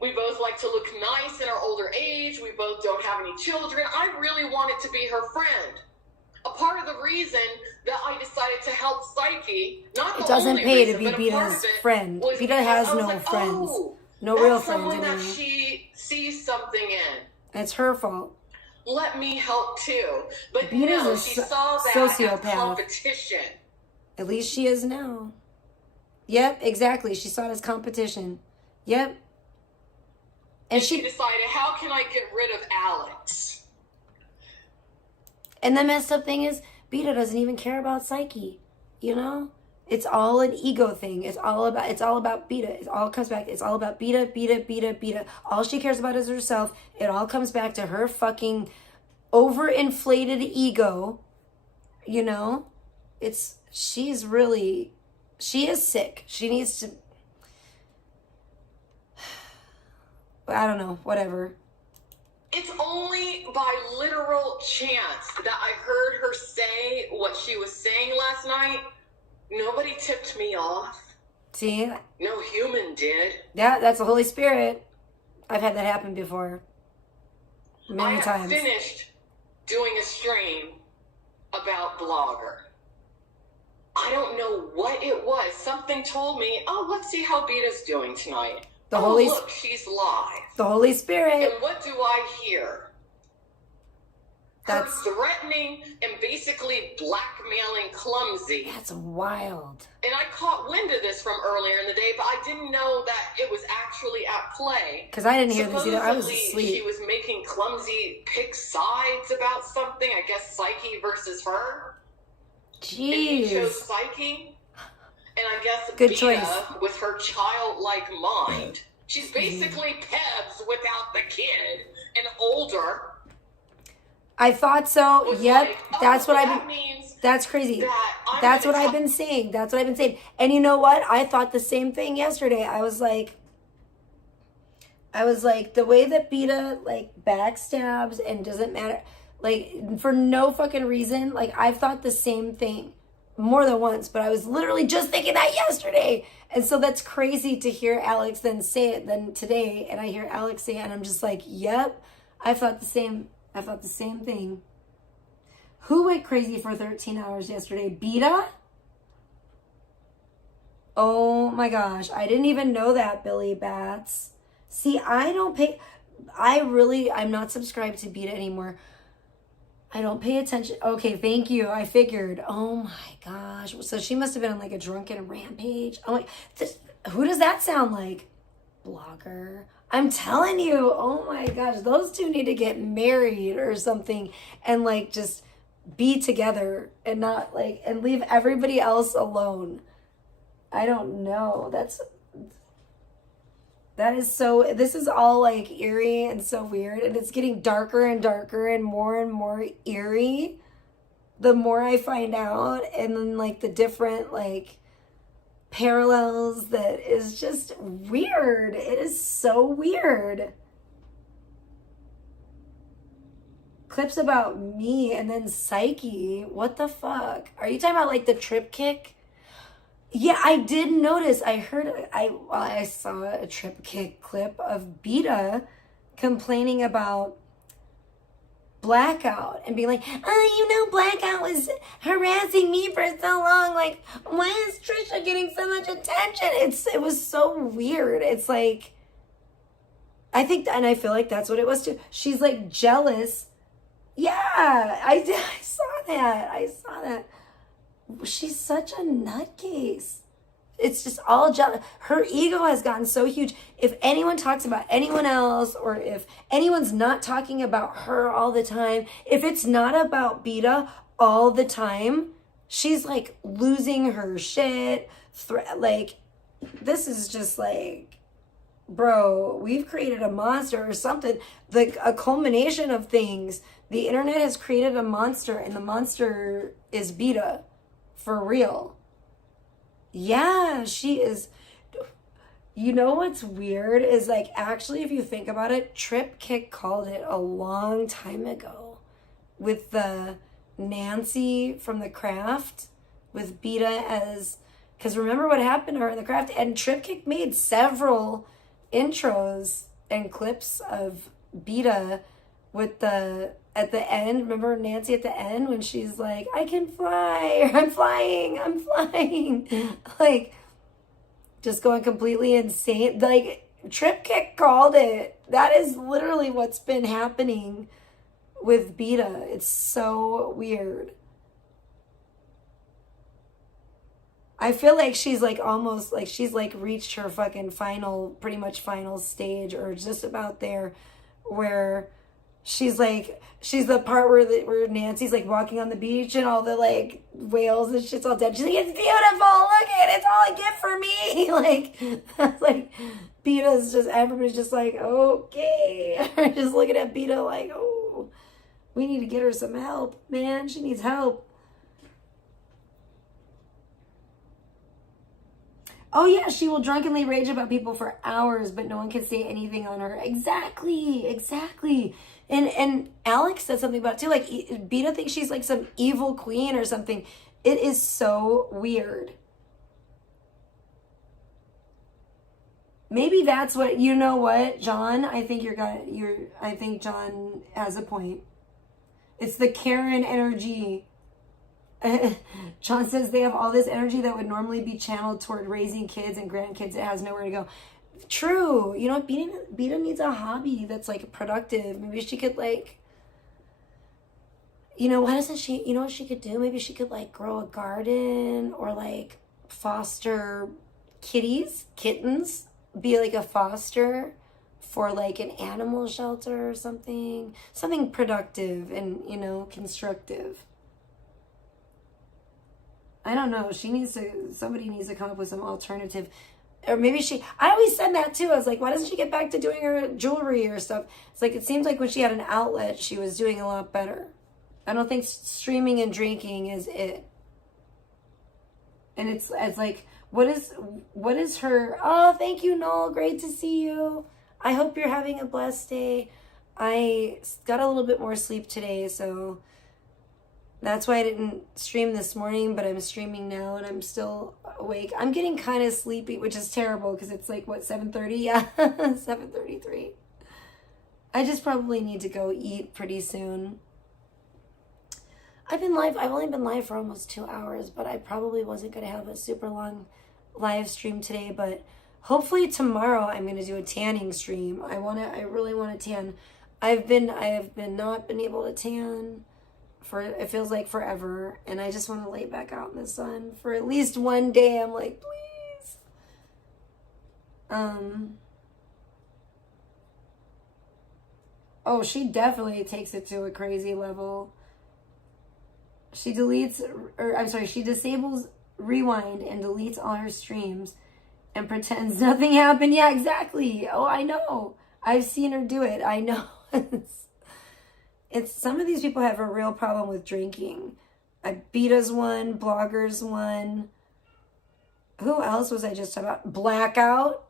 We both like to look nice in our older age. We both don't have any children. I really wanted to be her friend. A part of the reason that I decided to help Psyche, not the It doesn't only pay to reason, be but a part Beeta's of it friend. was Beeta because has I was no like, friends. oh, No that's real friends someone that anyway. she sees something in. It's her fault. Let me help too. But Beeta's no, a she saw that sociopath. as competition. At least she is now. Yep, exactly. She saw it as competition. Yep. And she decided, how can I get rid of Alex? And the messed up thing is, Beeta doesn't even care about Psyche. It's all an ego thing. It's all about Beeta. It all comes back. It's all about Beeta, Beeta, Beeta, Beeta. All she cares about is herself. It all comes back to her fucking overinflated ego. She is sick. She needs to, I don't know, whatever. It's only by literal chance that I heard her say what she was saying last night. Nobody tipped me off. See? No human did. Yeah, that's the Holy Spirit. I've had that happen before. Many I times. finished doing a stream about Blogger. I don't know what it was. Something told me, oh, let's see how Beeta's doing tonight. Look, she's live. The Holy Spirit. And what do I hear? Her threatening and basically blackmailing Clumsy. That's wild. And I caught wind of this from earlier in the day, but I didn't know that it was actually at play. Because I didn't hear this either. I was Supposedly, asleep. she was making Clumsy pick sides about something. I guess Psyche versus her. Jeez. And he chose Psyche. And I guess Good Beeta, choice. with her childlike mind, she's basically Pebs without the kid and older. I thought so. Was Yep. like, That's what that I've been. means That's crazy. that I'm That's gonna what I've been saying. That's what I've been saying. And you know what? I thought the same thing yesterday. I was like, the way that Beeta backstabs and doesn't matter, for no fucking reason. I've thought the same thing more than once, but I was literally just thinking that yesterday. And so that's crazy to hear Alex then say it then today, and I hear Alex say it, and I'm just like, yep, I thought the same thing. Who went crazy for 13 hours yesterday? Beeta? Oh my gosh. I didn't even know that, Billy Bats. See, I'm not subscribed to Beeta anymore. I don't pay attention. Okay, thank you. I figured. Oh my gosh. So she must have been on like a drunken rampage. I'm like, who does that sound like? Blogger. I'm telling you. Oh my gosh. Those two need to get married or something and like just be together and not like, and leave everybody else alone. I don't know. That is so, this is all like eerie and so weird, and it's getting darker and darker and more eerie the more I find out, and then like the different like parallels, that is just weird. It is so weird. Clips about me and then Psyche. What the fuck? Are you talking about like the trip kick? Yeah, I did notice. I saw a trip kick clip of Beeta complaining about Blackout and being like, oh, you know, Blackout was harassing me for so long. Like, why is Trisha getting so much attention? It was so weird. It's like, I think, and I feel like that's what it was too. She's like jealous. Yeah, I saw that. She's such a nutcase. It's just all jealous. Her ego has gotten so huge. If anyone talks about anyone else, or if anyone's not talking about her all the time, if it's not about Beeta all the time, she's like losing her shit. Like, this is just like, bro, we've created a monster or something. Like a culmination of things. The internet has created a monster, and the monster is Beeta. For real. Yeah, she is. You know what's weird is like, actually, if you think about it, Trip Kick called it a long time ago with the Nancy from The Craft, with Beeta as, because remember what happened to her in The Craft, and Trip Kick made several intros and clips of Beeta with the, at the end, remember Nancy at the end when she's like, I can fly, I'm flying. Like, just going completely insane. Like, Trip Kick called it. That is literally what's been happening with Beeta. It's so weird. I feel like she's like almost like she's like reached her fucking pretty much final stage, or just about there, where she's the part where Nancy's like walking on the beach and all the like whales and shit's all dead. She's like, it's beautiful, look at it, it's all a gift for me. Like, that's like, Beeta's just, everybody's just like, okay. Just looking at Beeta like, oh, we need to get her some help, man. She needs help. Oh yeah, she will drunkenly rage about people for hours, but no one can say anything on her. Exactly. And Alex said something about it too. Like, Beeta thinks she's like some evil queen or something. It is so weird. Maybe that's what, you know what, John? I think I think John has a point. It's the Karen energy. John says they have all this energy that would normally be channeled toward raising kids and grandkids. It has nowhere to go. True. You know, Beeta needs a hobby that's like productive. Maybe she could like, you know, why doesn't she, you know what she could do? Maybe she could like grow a garden, or like foster kittens, be like a foster for like an animal shelter or something productive and, you know, constructive. I don't know. Somebody needs to come up with some alternative. Or maybe I always said that too. I was like, why doesn't she get back to doing her jewelry or stuff? It's like, it seems like when she had an outlet, she was doing a lot better. I don't think streaming and drinking is it. And it's like, what is her, oh, thank you, Noel. Great to see you. I hope you're having a blessed day. I got a little bit more sleep today, so that's why I didn't stream this morning, but I'm streaming now and I'm still awake. I'm getting kind of sleepy, which is terrible because it's like, what, 7:30? Yeah, 7:33. I just probably need to go eat pretty soon. I've only been live for almost 2 hours, but I probably wasn't going to have a super long live stream today, but hopefully tomorrow I'm going to do a tanning stream. I really want to tan. I have not been able to tan. it feels like forever, and I just want to lay back out in the sun for at least one day. I'm like, please. Oh, she definitely takes it to a crazy level. She disables rewind and deletes all her streams and pretends nothing happened. Yeah, exactly. Oh, I know. I've seen her do it. I know. It's some of these people have a real problem with drinking. Beeta's one, Blogger's one. Who else was I just talking about? Blackout.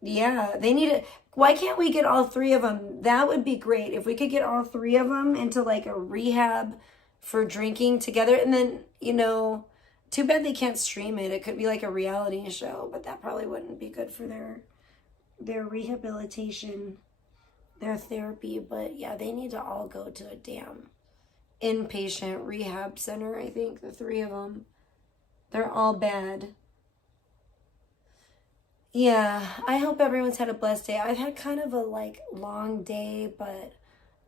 Yeah, they need it. Why can't we get all three of them? That would be great if we could get all three of them into like a rehab for drinking together. And then, you know, too bad they can't stream it. It could be like a reality show, but that probably wouldn't be good for their rehabilitation, their therapy. But yeah, they need to all go to a damn inpatient rehab center. I think the three of them, they're all bad. Yeah, I hope everyone's had a blessed day. I've had kind of a like long day, but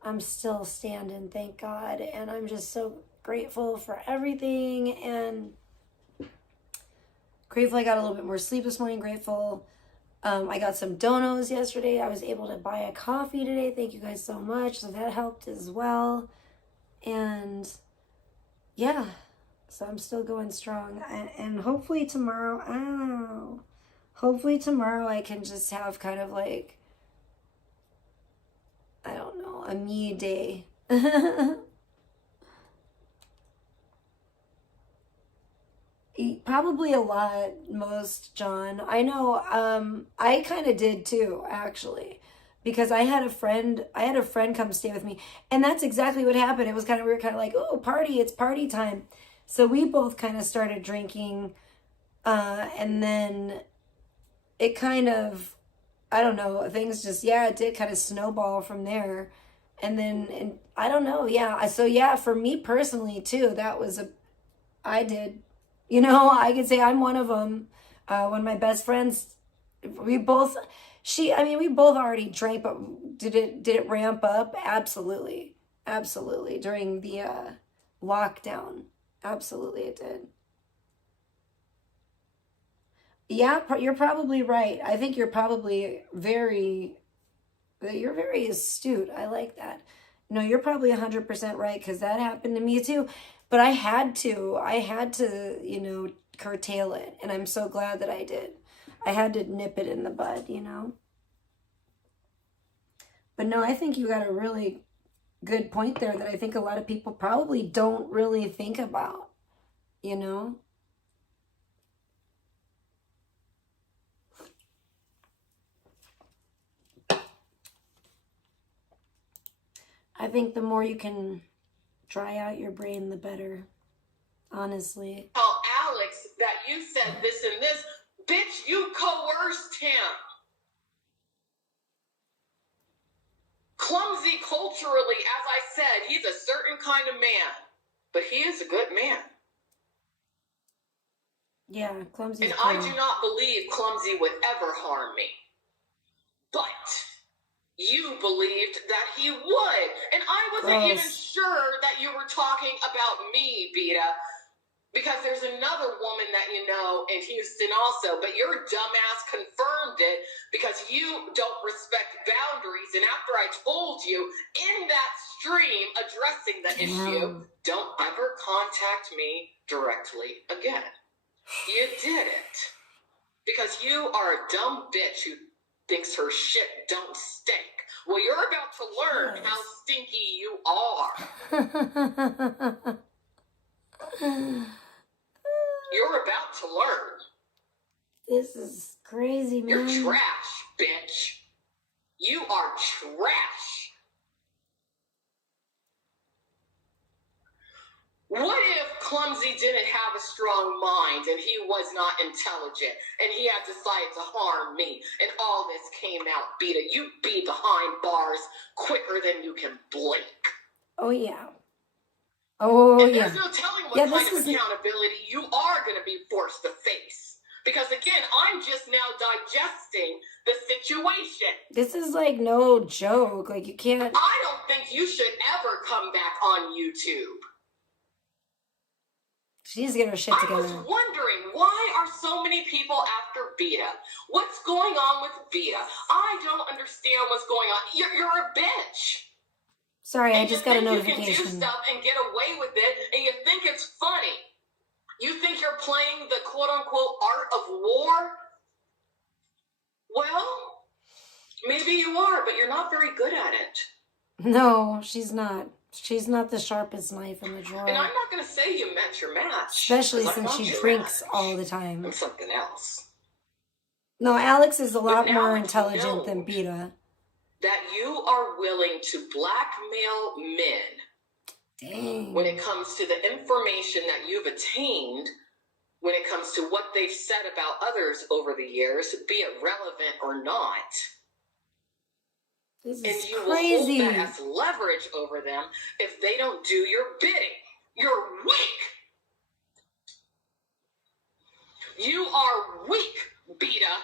I'm still standing, thank God. And I'm just so grateful for everything, and grateful I got a little bit more sleep this morning. Grateful I got some donos yesterday. I was able to buy a coffee today. Thank you guys so much. So that helped as well. And yeah, so I'm still going strong. And hopefully tomorrow, hopefully tomorrow I can just have kind of like, I don't know, a me day. Probably a lot, most, John. I know, I kind of did too, actually, because I had a friend come stay with me, and that's exactly what happened. It was kind of, we were kind of like, oh, party, it's party time. So we both kind of started drinking, and then it kind of, I don't know, things just, yeah, it did kind of snowball from there. And then, and I don't know, yeah. So yeah, for me personally too, I did. You know, I could say I'm one of them. One of my best friends, we both already drank, but did it ramp up? Absolutely. Absolutely. During the lockdown. Absolutely it did. Yeah, you're probably right. I think you're probably you're very astute. I like that. No, you're probably 100% right, because that happened to me too. But I had to, you know, curtail it. And I'm so glad that I did. I had to nip it in the bud, you know. But no, I think you got a really good point there that I think a lot of people probably don't really think about, you know. I think the more you can dry out your brain, the better. Honestly. Tell Alex that you said this and this. Bitch, you coerced him. Clumsy culturally, as I said, he's a certain kind of man. But he is a good man. Yeah, Clumsy. And I do not believe Clumsy would ever harm me. But you believed that he would. And I wasn't even sure that you were talking about me, Beeta. Because there's another woman that you know in Houston also, but your dumbass confirmed it because you don't respect boundaries. And after I told you in that stream addressing the issue, don't ever contact me directly again. You did it. Because you are a dumb bitch who thinks her shit don't stink. Well, you're about to learn how stinky you are. You're about to learn. This is crazy, man. You're trash, bitch. You are trash. What if Clumsy didn't have a strong mind and he was not intelligent and he had decided to harm me and all this came out, Beeta? You'd be behind bars quicker than you can blink. Oh, yeah. Oh, and yeah. There's no telling what kind of accountability you are going to be forced to face. Because again, I'm just now digesting the situation. This is like no joke. Like, you can't. I don't think you should ever come back on YouTube. She needs to get her shit I together. was wondering, why are so many people after Beeta? What's going on with Beeta? I don't understand what's going on. You're a bitch. Sorry, I And just you got a think you can do notification. stuff and get away with it, and you think it's funny. You think you're playing the quote-unquote art of war? Well, maybe you are, but you're not very good at it. No, she's not. She's not the sharpest knife in the drawer. And I'm not going to say you met your match. Especially 'cause I'm since not she your drinks match. all the time. I'm something else. No, Alex is a But lot now more it's intelligent known than Beeta. that you are willing to blackmail men Dang. when it comes to the information that you've attained, when it comes to what they've said about others over the years, be it relevant or not. This And is you crazy. will hold that as leverage over them if they don't do your bidding. You're weak. You are weak, Beeta.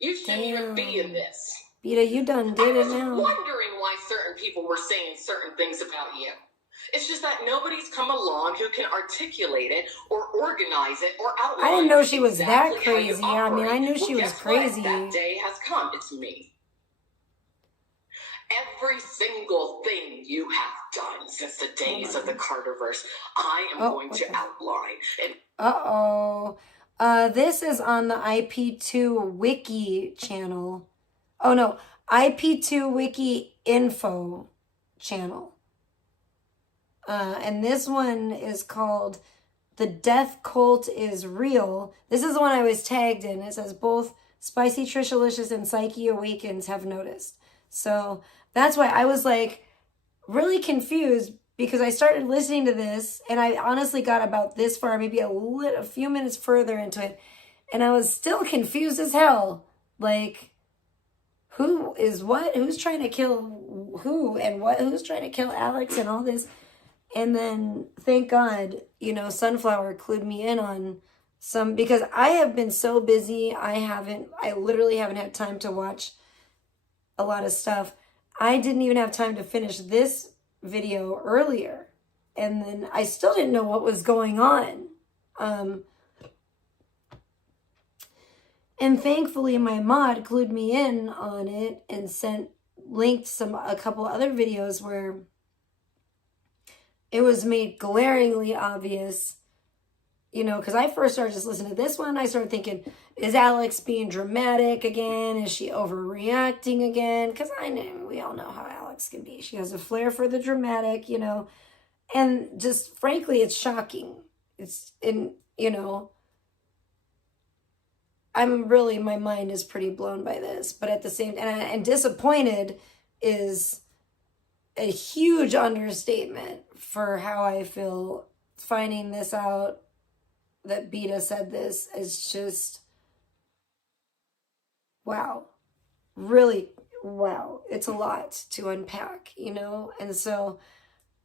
You shouldn't even be in this. Beeta, you done did I it was now. wondering why certain people were saying certain things about you. It's just that nobody's come along who can articulate it or organize it or outline. I didn't know she was exactly that how you crazy. I mean, I operate. knew she was guess what? crazy. That day has come. It's me. Every single thing you have done since the days of the Carterverse, I am going to outline. And Uh-oh. This is on the IP2 Wiki channel. Oh, no. IP2 Wiki Info channel. And this one is called The Death Cult is Real. This is the one I was tagged in. It says both Spicy Tricialicious and Psyche Awakens have noticed. So that's why I was like really confused, because I started listening to this and I honestly got about this far, maybe a few minutes further into it, and I was still confused as hell. Like, who is what? Who's trying to kill who and what? Who's trying to kill Alex and all this? And then, thank God, you know, Sunflower clued me in on some, because I have been so busy. I literally haven't had time to watch a lot of stuff. I didn't even have time to finish this video earlier. And then I still didn't know what was going on. And thankfully my mod clued me in on it and linked a couple other videos where it was made glaringly obvious, you know, because I first started just listening to this one. I started thinking, is Alex being dramatic again? Is she overreacting again? Because we all know how Alex can be. She has a flair for the dramatic, you know, and just frankly, it's shocking. You know, my mind is pretty blown by this, but at the same time, and disappointed is a huge understatement for how I feel. Finding this out, that Beeta said this, is just, wow. Really, wow. It's a lot to unpack, you know? And so,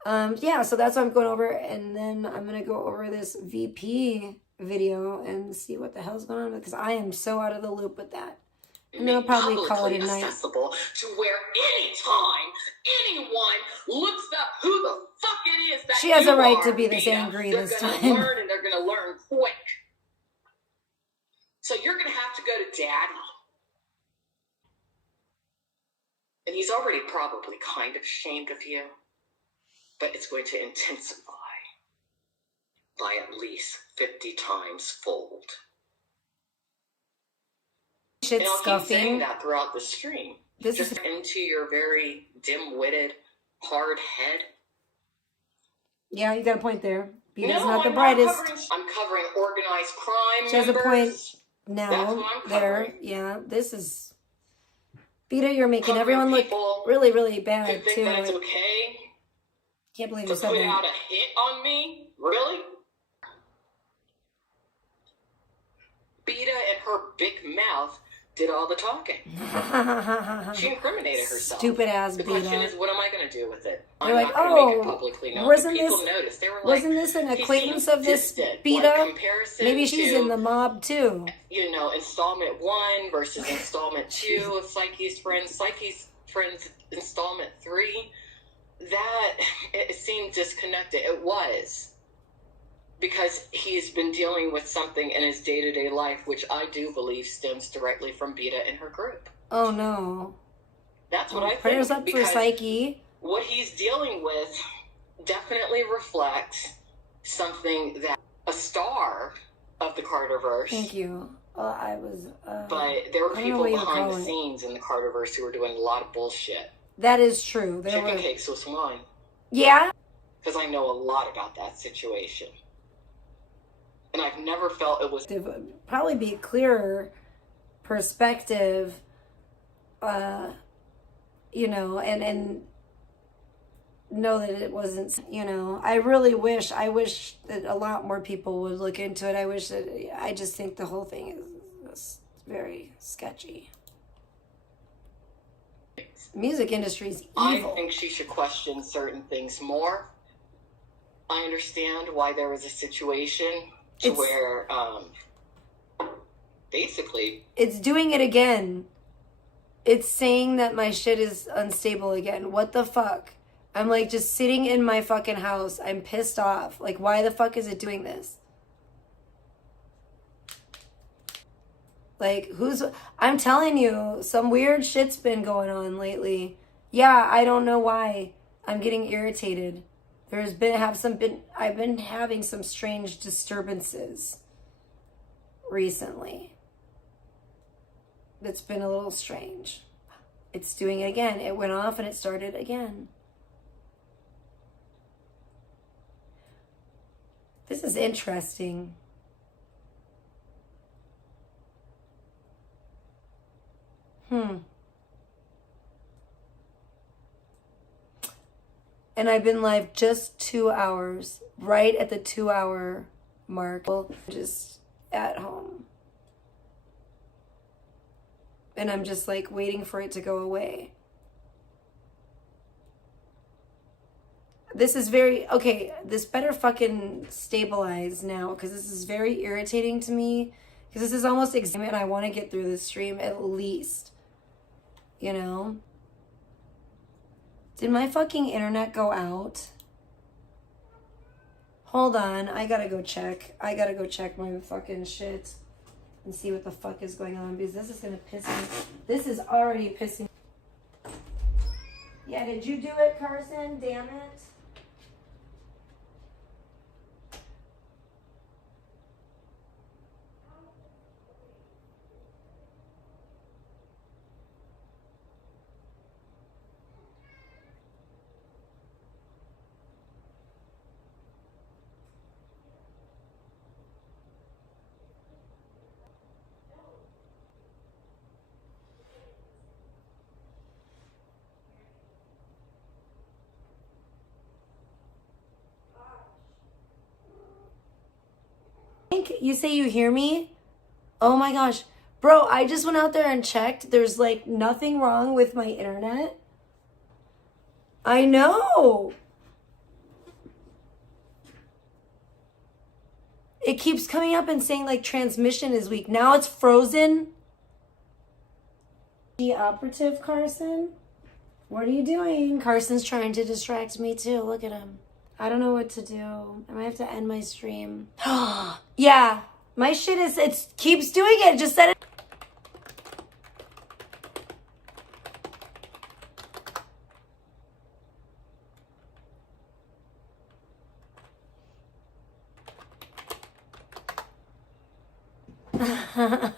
yeah, so that's what I'm going over. And then I'm going to go over this VP video and see what the hell's going on, because I am so out of the loop with that. And then I'll probably call it a night. Accessible to where anytime anyone looks up who the fuck it is that she has a right to are, be this Beeta, angry they're this gonna time. learn, and they're going to learn quick. So you're going to have to go to Daddy. And he's already probably kind of ashamed of you, but it's going to intensify by at least 50 times fold. Shit And I'll keep saying scuffing. that throughout the stream. This Just is into your very dim-witted, hard head. Yeah, you got a point there. Beeta's No, not the I'm brightest. I'm covering organized crime. She has a point That's now. what I'm There, covering. yeah. This is Beeta. You're making Covering everyone look people really, really who bad think too. that it's okay Can't believe to you said put that. out a hit on me? Really? Beeta and her big mouth did all the talking. She incriminated herself. Stupid ass The question Beeta. is, what am I going to do with it? They're I'm like, not going to make it oh, publicly known. wasn't But people this- noticed. They were like, Wasn't this an he acquaintance seems of this distant. Beeta? Like, comparison Maybe she's to, in the mob too. you know, installment 1 versus installment 2 of Psyche's friends, installment 3. That, it seemed disconnected. It was. Because he's been dealing with something in his day-to-day life, which I do believe stems directly from Beeta and her group. Oh no. That's what I think. Prayers up for because Psyche. what he's dealing with definitely reflects something that a star of the Carterverse. Thank you. I was. But there were I don't know people what you behind call the it. scenes in the Carterverse who were doing a lot of bullshit. That is true. There Chicken were. cakes was one. Yeah. Because I know a lot about that situation. And I've never felt it was... It would probably be a clearer perspective, you know, and know that it wasn't, you know, I wish that a lot more people would look into it. I just think the whole thing is very sketchy. Music industry is evil. I think she should question certain things more. I understand why there was a situation where basically it's doing it again. It's saying that my shit is unstable again. What the fuck? I'm like just sitting in my fucking house. I'm pissed off. Like, why the fuck is it doing this? Like, I'm telling you, some weird shit's been going on lately. Yeah, I don't know why. I'm getting irritated. I've been having some strange disturbances recently. It's been a little strange. It's doing it again. It went off and it started again. This is interesting. And I've been live just 2 hours, right at the 2-hour mark, just at home. And I'm just like waiting for it to go away. This is okay, this better fucking stabilize now, because this is very irritating to me. Because this is almost and I want to get through this stream at least. You know? Did my fucking internet go out? Hold on, I gotta go check. I gotta go check my fucking shit and see what the fuck is going on, because this is gonna piss me. This is already pissing me. Yeah, did you do it, Carson? Damn it. You say you hear me? Oh my gosh. Bro, I just went out there and checked. There's like nothing wrong with my internet. I know. It keeps coming up and saying like transmission is weak. Now it's frozen. The operative, Carson? What are you doing? Carson's trying to distract me too. Look at him. I don't know what to do. I might have to end my stream. Yeah, my shit it keeps doing it. Just said it.